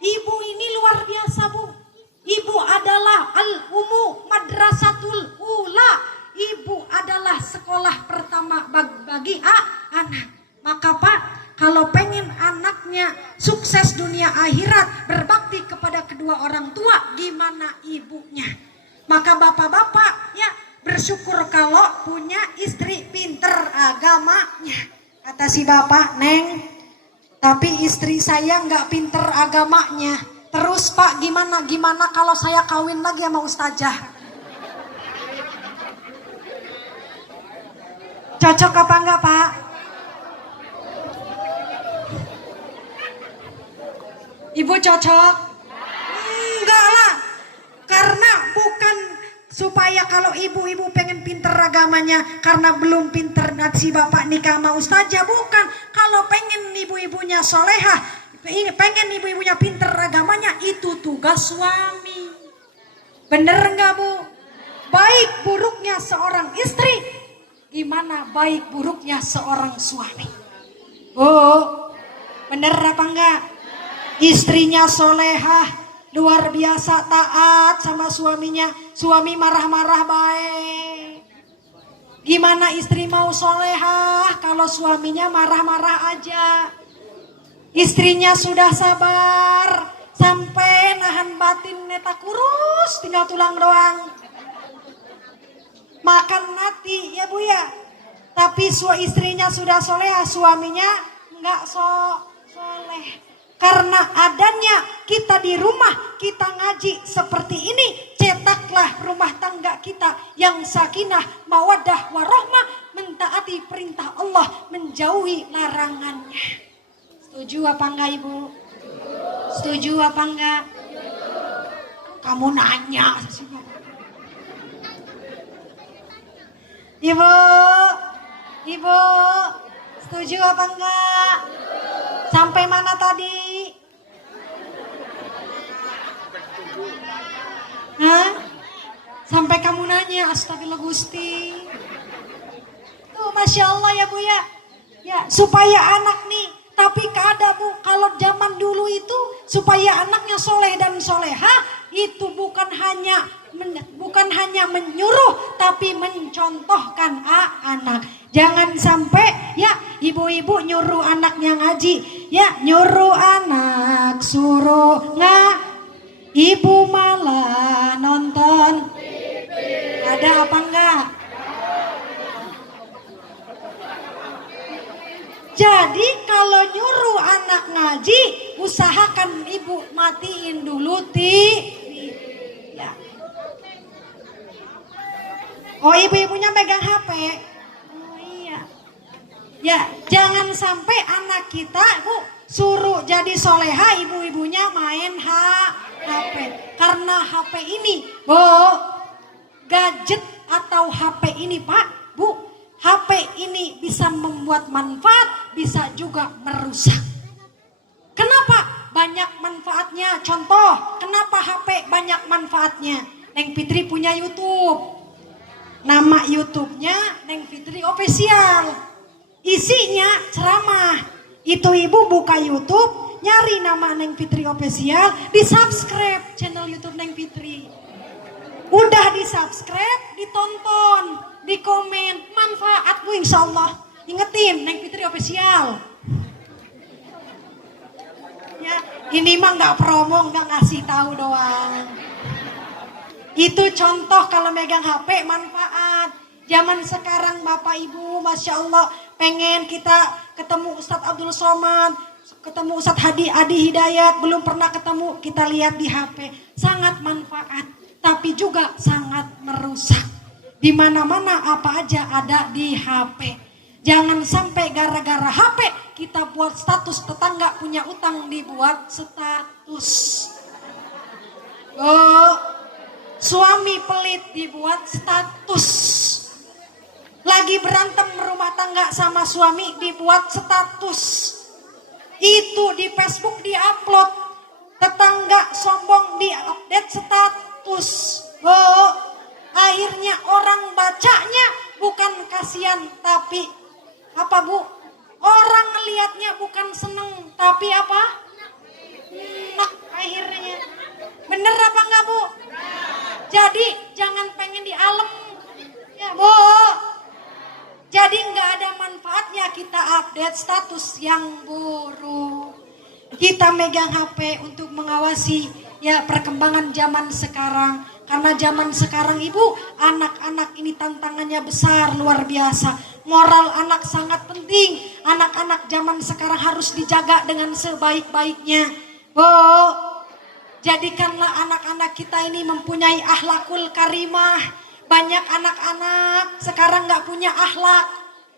Ibu ini luar biasa bu. Ibu adalah al-umu madrasatul ula. Ibu adalah sekolah pertama bagi anak. Maka Pak, kalau pengen anaknya sukses dunia akhirat, berbakti kepada kedua orang tua, gimana ibunya? Maka bapak-bapak ya bersyukur kalau punya istri pinter agamanya. Kata si bapak, Neng, tapi istri saya nggak pinter agamanya. Terus Pak, gimana kalau saya kawin lagi sama ustazah? Cocok apa enggak Pak? Ibu cocok? Enggak lah. Karena bukan supaya kalau ibu-ibu pengen pinter agamanya karena belum pinter si bapak nikah sama ustazah, bukan. Kalau pengen ibu-ibunya solehah, pengen ibu-ibunya pinter agamanya, itu tugas suami. Bener enggak bu? Baik buruknya seorang istri gimana baik buruknya seorang suami. Bu, bener apa enggak? Istrinya solehah, luar biasa taat sama suaminya. Suami marah-marah baik. Gimana istri mau solehah kalau suaminya marah-marah aja? Istrinya sudah sabar sampai nahan batin neta kurus, tinggal tulang doang. Makan mati ya Bu ya. Tapi istrinya sudah solehah, suaminya enggak soleh. Karena adanya kita di rumah, kita ngaji seperti ini, cetaklah rumah tangga kita yang sakinah, mawaddah, warahmah, mentaati perintah Allah, menjauhi larangannya. Setuju apa enggak Ibu? Setuju apa enggak? Kamu nanya. Ibu, setuju apa enggak? Sampai mana tadi? Hah? Sampai kamu nanya, astagfirullah Gusti. Tuh, Masya Allah ya Bu ya. Ya, supaya anak nih, tapi kada Bu, kalau zaman dulu itu supaya anaknya soleh dan soleha, itu bukan hanya menyuruh, tapi mencontohkan anak. Jangan sampai ya ibu-ibu nyuruh anaknya ngaji, ya nyuruh anak suruh ibu malah nonton. Ada apa enggak? Jadi kalau nyuruh anak ngaji, usahakan ibu matiin dulu ya. Oh, ibu-ibunya megang HP. Oh iya. Ya, jangan sampai anak kita Bu suruh jadi soleha, ibu-ibunya main HP. Karena HP ini, Bu, gadget atau HP ini Pak, Bu, HP ini bisa membuat manfaat, bisa juga merusak. Kenapa? Banyak manfaatnya. Contoh, kenapa HP banyak manfaatnya? Neng Fitri punya YouTube. Nama YouTube-nya Neng Fitri Official. Isinya ceramah. Itu ibu buka YouTube, nyari nama Neng Fitri Official, di-subscribe channel YouTube Neng Fitri. Udah di-subscribe, ditonton, di komen, manfaat Bu insya Allah. Ingetin Neng Fitri Official. Ya, ini mah nggak promo, nggak ngasih tahu doang. Itu contoh kalau megang HP manfaat. Zaman sekarang Bapak Ibu, Masya Allah, pengen kita ketemu Ustadz Abdul Somad, ketemu Ustadz Adi Hidayat, belum pernah ketemu, kita lihat di HP. Sangat manfaat, tapi juga sangat merusak. Di mana-mana apa aja ada di HP. Jangan sampai gara-gara HP kita buat status, tetangga punya utang dibuat status. Oh, suami pelit dibuat status. Lagi berantem rumah tangga sama suami dibuat status. Itu di Facebook diupload. Tetangga sombong diupdate status. Oh, akhirnya orang bacanya bukan kasihan tapi apa Bu? Orang ngelihatnya bukan seneng tapi apa? Enak akhirnya. Bener apa enggak Bu? Jadi jangan pengen di alam ya Bu. Jadi nggak ada manfaatnya kita update status yang buruk. Kita megang HP untuk mengawasi ya perkembangan zaman sekarang. Karena zaman sekarang Ibu, anak-anak ini tantangannya besar, luar biasa. Moral anak sangat penting. Anak-anak zaman sekarang harus dijaga dengan sebaik-baiknya. Bu, jadikanlah anak-anak kita ini mempunyai akhlakul karimah. Banyak anak-anak sekarang gak punya akhlak.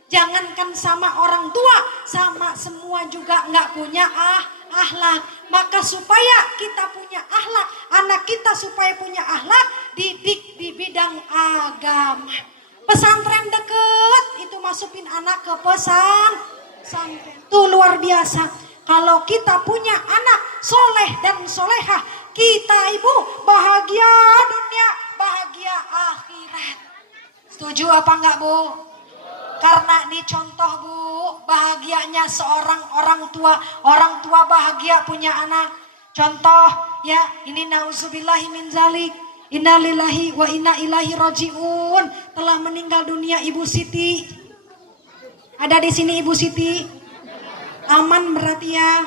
Jangankan sama orang tua, sama semua juga gak punya akhlak. Maka supaya kita punya akhlak, anak kita supaya punya akhlak, didik di bidang agama. Pesantren deket, itu masukin anak ke pesantren. Itu luar biasa. Kalau kita punya anak soleh dan solehah, kita Ibu bahagia dunia, bahagia akhirat. Setuju apa enggak Bu? Karena ini contoh Bu, bahagianya seorang orang tua bahagia punya anak. Contoh ya, ini nauzubillahi min zalik. Innalillahi wa inna ilaihi rajiun. Telah meninggal dunia Ibu Siti. Ada di sini Ibu Siti? Aman berarti ya?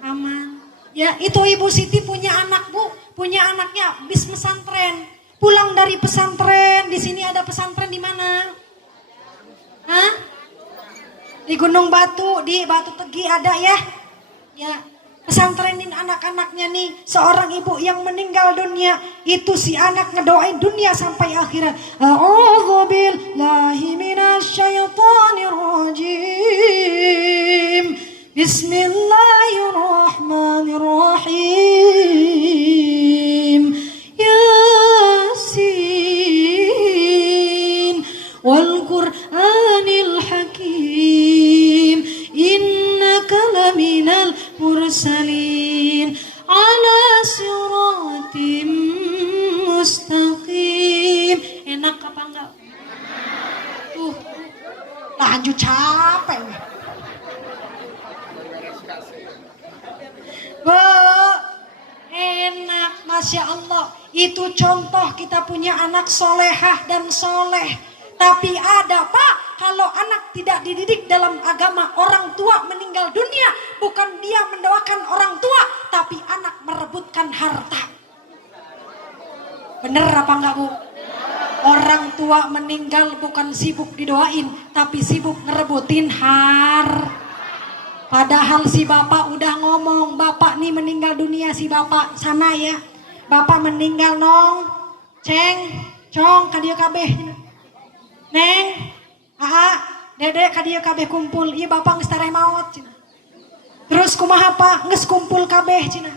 Aman. Ya, itu Ibu Siti punya anak Bu, punya anaknya bis pesantren. Pulang dari pesantren, di sini ada pesantren di mana? Hah? Di Gunung Batu, di Batu Tegi ada ya? Ya, pesantrenin anak-anaknya nih. Seorang ibu yang meninggal dunia, itu si anak ngedoain dunia sampai akhirat. A'udzu billahi minasyaitonir rajim. Bismillahirrahmanirrahim. Yasin wal Qur'anil Hakim. Innaka laminal mursalin ala siratim mustaqim. Enak apa enggak? Tuh, lanjut capek. Enak, Masya Allah. Itu contoh kita punya anak solehah dan soleh. Tapi ada Pak, kalau anak tidak dididik dalam agama, orang tua meninggal dunia, bukan dia mendoakan orang tua, tapi anak merebutkan harta. Bener apa enggak Bu? Orang tua meninggal bukan sibuk didoain, tapi sibuk ngerebutin Padahal si bapak udah ngomong, bapak nih meninggal dunia, si bapak sana ya. Bapak meninggal nong, ceng, cong, kadia kabeh. Neng, dedek kadia kabeh kumpul, iya bapak nges tareh maut cina. Terus kumaha pak, nges kumpul kabeh cina.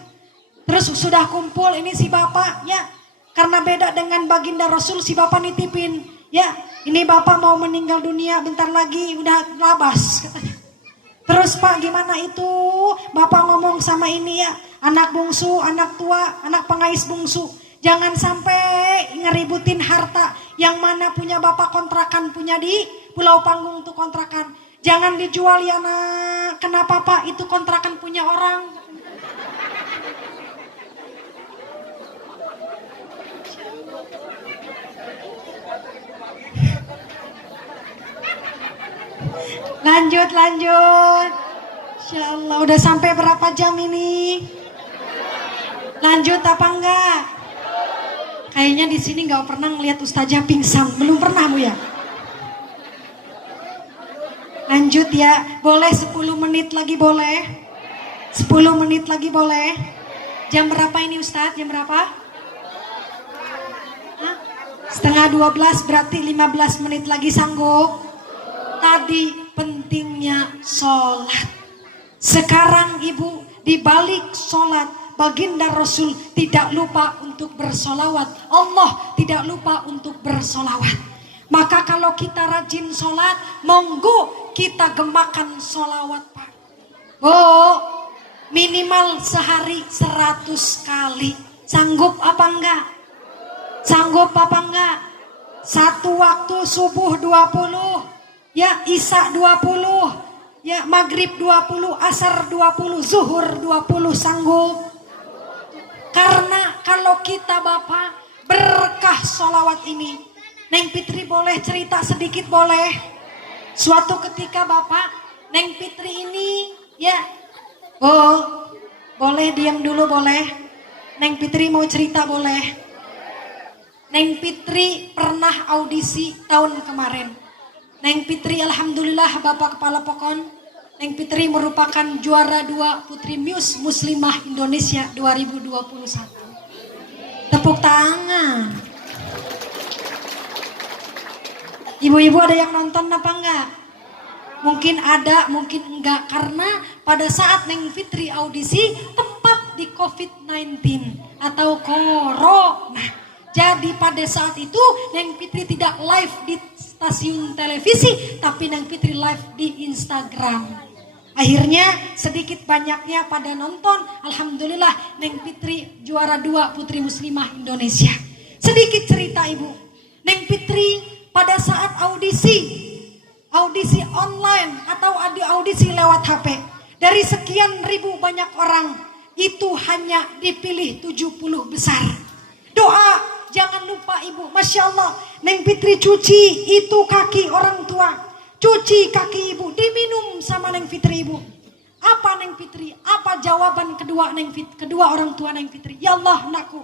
Terus sudah kumpul ini si bapak ya. Karena beda dengan baginda Rasul, si bapak nitipin. Ya, ini bapak mau meninggal dunia, bentar lagi udah labas katanya. Terus Pak gimana itu? Bapak ngomong sama ini ya, anak bungsu, anak tua, anak pengais bungsu. Jangan sampai ngeributin harta. Yang mana punya bapak kontrakan, punya di Pulau Panggung tuh kontrakan. Jangan dijual ya nak. Kenapa Pak? Itu kontrakan punya orang. Lanjut. Insya Allah udah sampai berapa jam ini? Lanjut apa enggak? Kayaknya di sini nggak pernah ngelihat ustazah pingsan, belum pernah Bu ya? Lanjut ya, boleh 10 menit lagi boleh? 10 menit lagi boleh? Jam berapa ini Ustadz? Jam berapa? Hah? Setengah 12 berarti 15 menit lagi sanggup? Tadi pentingnya sholat. Sekarang Ibu dibalik sholat, baginda Rasul tidak lupa untuk bersolawat. Allah tidak lupa untuk bersolawat. Maka kalau kita rajin sholat, monggo kita gemakan solawat Pak. Minimal sehari 100 kali. Sanggup apa enggak? Sanggup apa enggak? Satu waktu subuh 20. Ya isya 20, ya maghrib 20, asar 20, zuhur 20, sanggup. Karena kalau kita Bapak berkah sholawat ini, Neng Fitri boleh cerita sedikit boleh? Suatu ketika Bapak, Neng Fitri ini ya, boleh diam dulu boleh? Neng Fitri mau cerita boleh? Neng Fitri pernah audisi tahun kemarin. Neng Fitri alhamdulillah Bapak Kepala Pokon, Neng Fitri merupakan juara 2 Putri Muse Muslimah Indonesia 2021. Tepuk tangan. Ibu-ibu ada yang nonton apa enggak? Mungkin ada, mungkin enggak. Karena pada saat Neng Fitri audisi tepat di COVID-19 atau Corona. Jadi pada saat itu Neng Fitri tidak live di stasiun televisi, tapi Neng Fitri live di Instagram. Akhirnya sedikit banyaknya pada nonton. Alhamdulillah Neng Fitri juara 2 Putri Muslimah Indonesia. Sedikit cerita Ibu. Neng Fitri pada saat audisi audisi online atau audisi lewat HP. Dari sekian ribu banyak orang, itu hanya dipilih 70 besar. Doa, jangan lupa Ibu. Masya Allah, Neng Fitri cuci itu kaki orang tua. Cuci kaki Ibu, diminum sama Neng Fitri Ibu. Apa Neng Fitri? Apa jawaban kedua orang tua Neng Fitri? Ya Allah anakku,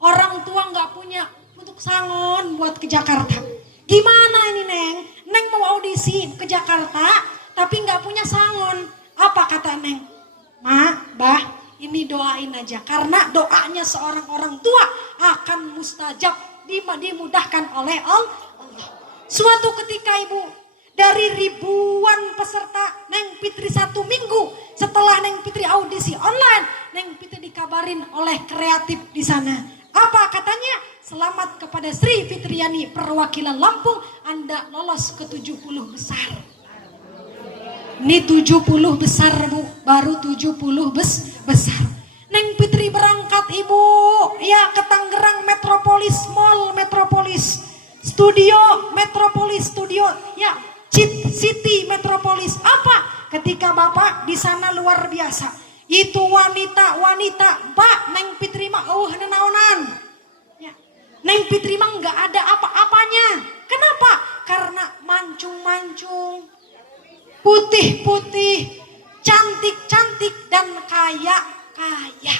orang tua nggak punya untuk sangon buat ke Jakarta. Gimana ini Neng? Neng mau audisi ke Jakarta tapi nggak punya sangon. Apa kata Neng? Ma, Bah, ini doain aja. Karena doanya seorang orang tua akan mustajab, dimudahkan oleh Allah. Suatu ketika Ibu, dari ribuan peserta Neng Fitri 1 minggu setelah Neng Fitri audisi online, Neng Fitri dikabarin oleh kreatif di sana. Apa katanya? Selamat kepada Sri Fitriani perwakilan Lampung, Anda lolos ke 70 besar. Ini 70 besar Bu, baru 70 besar. Neng Fitri berangkat Ibu, ya ke Tangerang Metropolis Mall, Metropolis Studio, Metropolis Studio, ya City Metropolis. Apa? Ketika Bapak di sana luar biasa. Itu wanita, Pak Neng Fitri mah nenaonan. Ya. Neng Fitri mah nggak ada apa-apanya. Kenapa? Karena mancung-mancung, putih-putih, cantik-cantik dan kaya-kaya.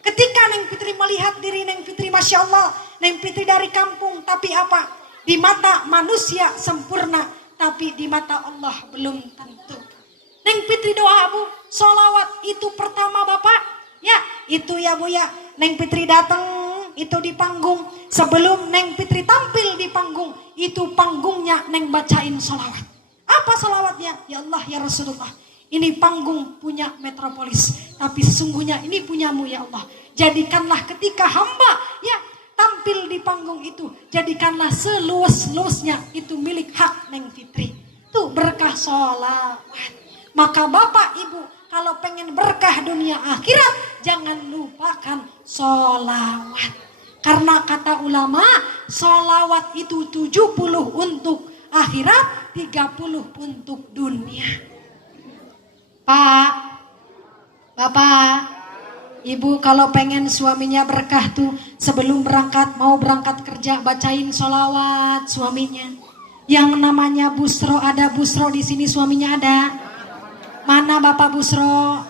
Ketika Neng Fitri melihat diri Neng Fitri, Masya Allah, Neng Fitri dari kampung, tapi apa? Di mata manusia sempurna, tapi di mata Allah belum tentu. Neng Fitri doa Bu, sholawat itu pertama Bapak, ya itu ya Bu ya. Neng Fitri datang itu di panggung, sebelum Neng Fitri tampil di panggung, itu panggungnya Neng bacain sholawat. Apa sholawatnya? Ya Allah ya Rasulullah, ini panggung punya Metropolis, tapi sesungguhnya ini punyamu ya Allah. Jadikanlah ketika hamba ya tampil di panggung itu, jadikanlah seluas-luasnya itu milik hak Neng Fitri. Itu berkah sholawat. Maka Bapak Ibu kalau pengen berkah dunia akhirat, jangan lupakan sholawat. Karena kata ulama, sholawat itu 70 untuk akhirat, 30 untuk dunia. Pak, Bapak, Ibu kalau pengen suaminya berkah tuh, sebelum mau berangkat kerja, bacain sholawat suaminya. Yang namanya Busro, ada Busro di sini, suaminya ada. Mana Bapak Busro?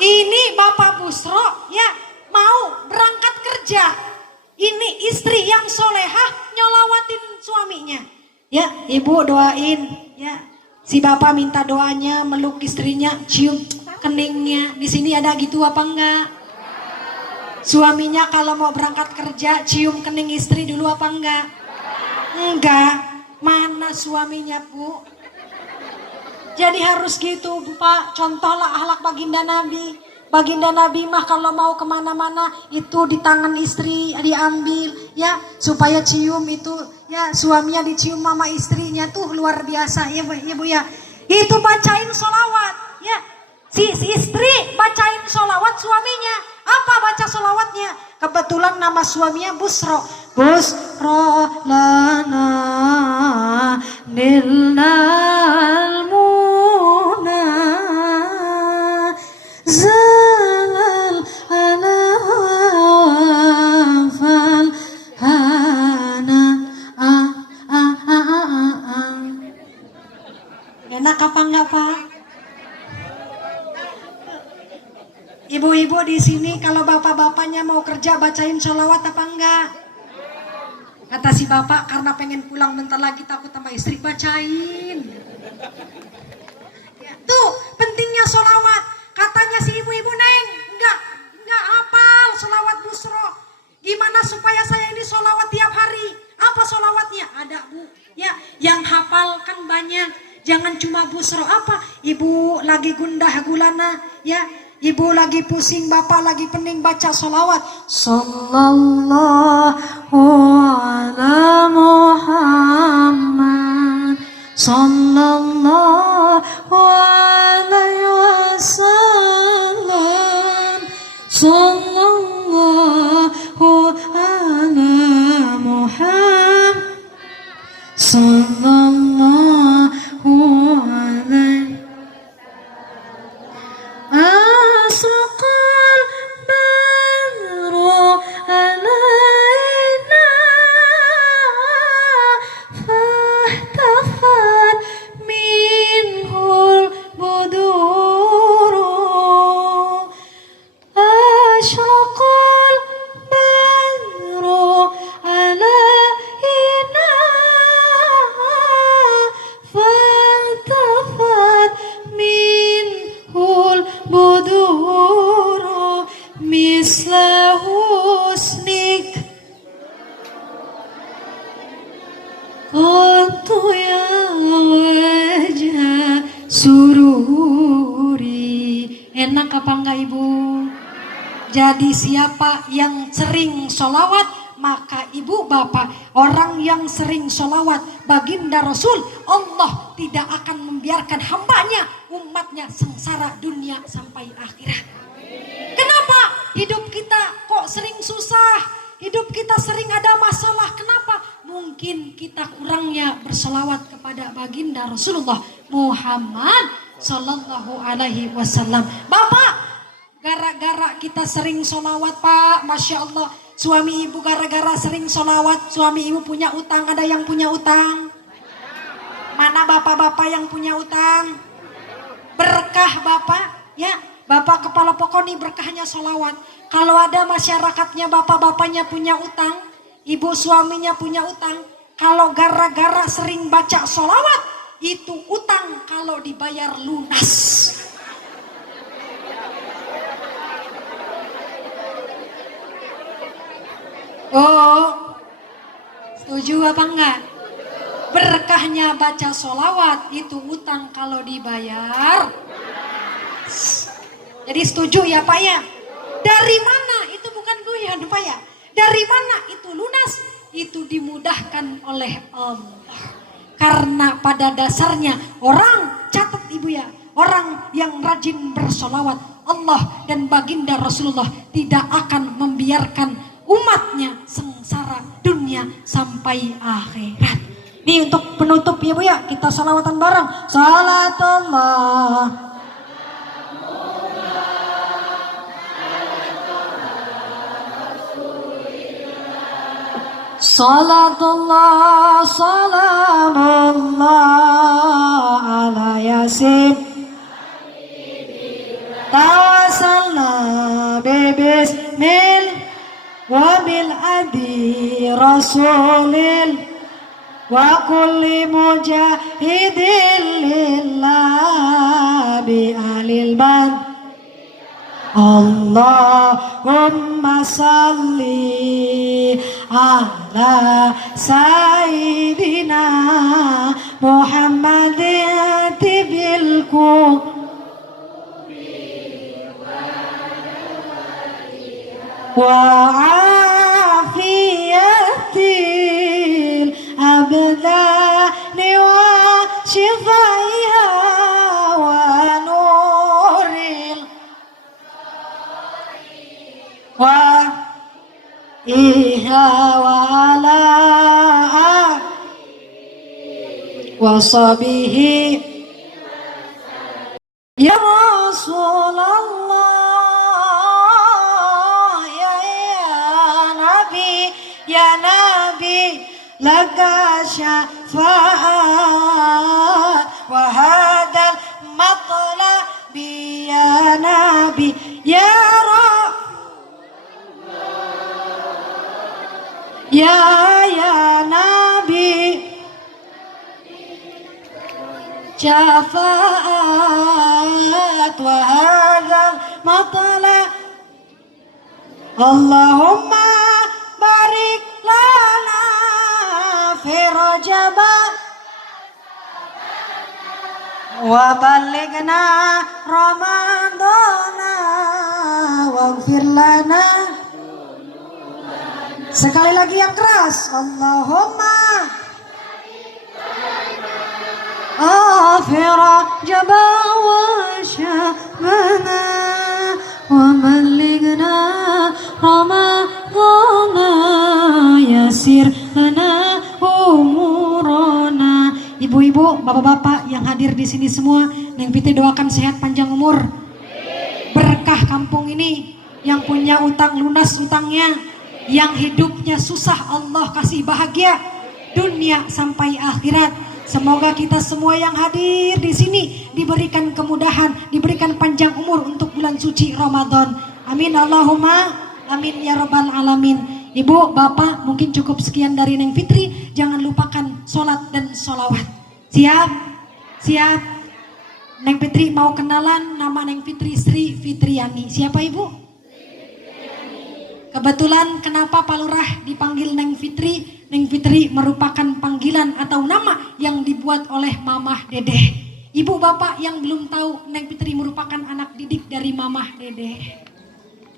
Ini Bapak Busro ya mau berangkat kerja. Ini istri yang solehah nyolawatin suaminya. Ya Ibu doain ya. Si Bapak minta doanya, meluk istrinya, cium keningnya. Di sini ada gitu apa enggak? Suaminya kalau mau berangkat kerja cium kening istri dulu apa enggak? Enggak. Mana suaminya Bu? Jadi harus gitu Pak, contohlah akhlak baginda Nabi. Baginda Nabi mah kalau mau kemana-mana itu di tangan istri diambil ya, supaya cium itu ya, suaminya dicium mama istrinya tuh luar biasa ya Bu ya. Itu bacain sholawat ya, si istri bacain sholawat suaminya. Apa baca sholawatnya? Kebetulan nama suaminya Busro. Busro lana nilnal muna zalal alafal hana Enak apa enggak Pak? Ibu-ibu di sini kalau bapak-bapaknya mau kerja bacain sholawat apa enggak? Kata si bapak karena pengen pulang bentar lagi takut sama istri, bacain. Ya, tuh pentingnya sholawat. Katanya si ibu-ibu Neng, enggak hafal sholawat Busro. Gimana supaya saya ini sholawat tiap hari? Apa sholawatnya? Ada Bu. Ya, yang hafal kan banyak. Jangan cuma Busro. Apa? Ibu lagi gundah gulana, ya. Ibu lagi pusing, bapak lagi pening, baca sholawat. Sallallahu ala Muhammad, sallallahu alaihi wasallam, sallallahu ala Muhammad, sallallahu Jadi siapa yang sering sholawat, maka ibu bapak, orang yang sering sholawat baginda Rasul, Allah tidak akan membiarkan hambanya, umatnya sengsara dunia sampai akhirat. Kenapa hidup kita kok sering susah? Hidup kita sering ada masalah. Kenapa? Mungkin kita kurangnya bersolawat kepada baginda Rasulullah Muhammad Sallallahu Alaihi Wasallam. Bapak, gara-gara kita sering solawat Pak, Masya Allah. Suami ibu gara-gara sering solawat, suami ibu punya utang. Ada yang punya utang? Mana bapak-bapak yang punya utang? Berkah bapak, ya. Bapak kepala pokok nih berkahnya solawat. Kalau ada masyarakatnya bapak-bapaknya punya utang, ibu suaminya punya utang, kalau gara-gara sering baca solawat, itu utang kalau dibayar lunas. Oh, setuju apa enggak? Berkahnya baca solawat, itu utang kalau dibayar. Jadi setuju ya Pak ya? Dari mana? Itu bukan guyon Pak ya? Dari mana itu lunas? Itu dimudahkan oleh Allah. Karena pada dasarnya orang, catat ibu ya, orang yang rajin bersolawat, Allah dan baginda Rasulullah tidak akan membiarkan umatnya sengsara dunia sampai akhirat. Ini untuk penutup ya bu ya, kita solawatan bareng. Salatullah. Salatullah, salamullah ala yasin. Tawassalna bibismil wa bil adi rasulil wa kulli mujahidin lillah bi alil ban. Allahumma salli ala sayyidina Muhammadin tibil wa afiyatil abdani wa shifaiha wa nuril wa iha wa ala wa sabihi ya Rasulullah ya Nabi laka syafaat wa hadal matlabi ya Nabi ya Ya Nabi syafaat wa hadzal matla Allahumma barik lana fi Rajab wa ballighna Ramadana waghfir lana. Sekali lagi yang keras. Allahumma afira jaba wa syabana wa ballighna ramadana yasir lana umurana. Ibu-ibu, bapak-bapak yang hadir di sini semua, Neng Fitri doakan sehat panjang umur. Berkah kampung ini, yang punya utang lunas utangnya, yang hidupnya susah Allah kasih bahagia dunia sampai akhirat. Semoga kita semua yang hadir di sini diberikan kemudahan, diberikan panjang umur untuk bulan suci Ramadan. Amin Allahumma amin ya rabbal alamin. Ibu, bapak, mungkin cukup sekian dari Neng Fitri. Jangan lupakan sholat dan sholawat. Siap? Siap? Neng Fitri mau kenalan, nama Neng Fitri Sri Fitriani. Siapa ibu? Kebetulan kenapa Pak Lurah dipanggil Neng Fitri? Neng Fitri merupakan panggilan atau nama yang dibuat oleh Mamah Dedeh. Ibu bapak yang belum tahu, Neng Fitri merupakan anak didik dari Mamah Dedeh.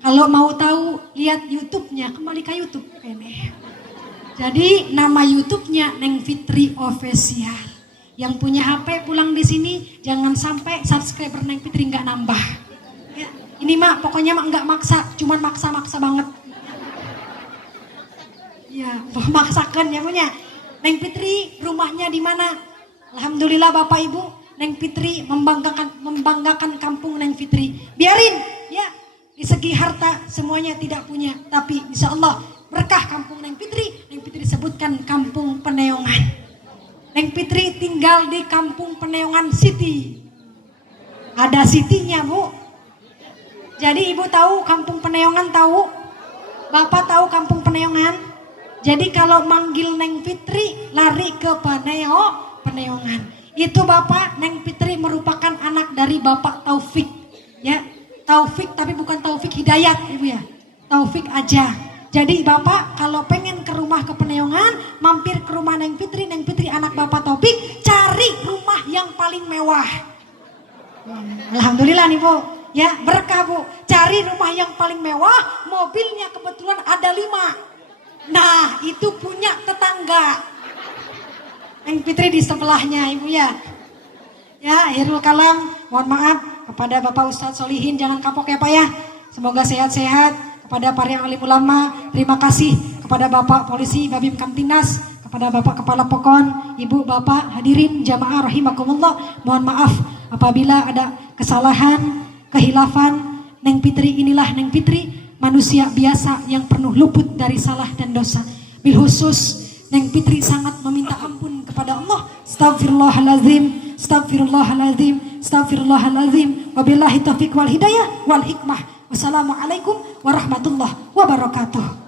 Kalau mau tahu lihat YouTube-nya, kembali ke YouTube ini. Jadi nama YouTube-nya Neng Fitri Official. Yang punya HP pulang di sini jangan sampai subscriber Neng Fitri nggak nambah. Ya, ini mah pokoknya mah nggak maksa, cuman maksa-maksa banget. Ya, maksakan ya punya. Neng Fitri rumahnya di mana? Alhamdulillah Bapak Ibu, Neng Fitri membanggakan kampung Neng Fitri. Biarin ya, di segi harta semuanya tidak punya, tapi insya Allah berkah kampung Neng Fitri. Neng Fitri sebutkan kampung Peneongan. Neng Fitri tinggal di kampung Peneongan City. Ada city-nya Bu. Jadi Ibu tahu kampung Peneongan tahu? Bapak tahu kampung Peneongan? Jadi kalau manggil Neng Fitri lari ke Peneongan. Itu Bapak Neng Fitri merupakan anak dari Bapak Taufik. Ya, Taufik tapi bukan Taufik Hidayat Ibu ya. Taufik aja. Jadi Bapak kalau pengen ke rumah ke Peneongan, mampir ke rumah Neng Fitri anak Bapak Taufik, cari rumah yang paling mewah. Alhamdulillah nih Bu. Ya, berkah Bu. Cari rumah yang paling mewah, mobilnya kebetulan ada 5. Nah, itu punya tetangga. Neng Fitri di sebelahnya Ibu ya. Ya, akhirul kalam, mohon maaf kepada Bapak Ustadz Solihin, jangan kapok ya Pak ya. Semoga sehat-sehat. Kepada para yang alim ulama, terima kasih kepada Bapak Polisi Babim Kamtinas, kepada Bapak Kepala Pokon, Ibu Bapak hadirin jamaah rahimakumullah. Mohon maaf apabila ada kesalahan, kehilafan. Neng Fitri inilah Neng Fitri, manusia biasa yang penuh luput dari salah dan dosa. Bil khusus Neng Fitri sangat meminta ampun kepada Allah. Astagfirullahalazim, astagfirullahalazim, astagfirullahalazim. Wabillahi taufiq wal hidayah wal hikmah. Wassalamualaikum warahmatullahi wabarakatuh.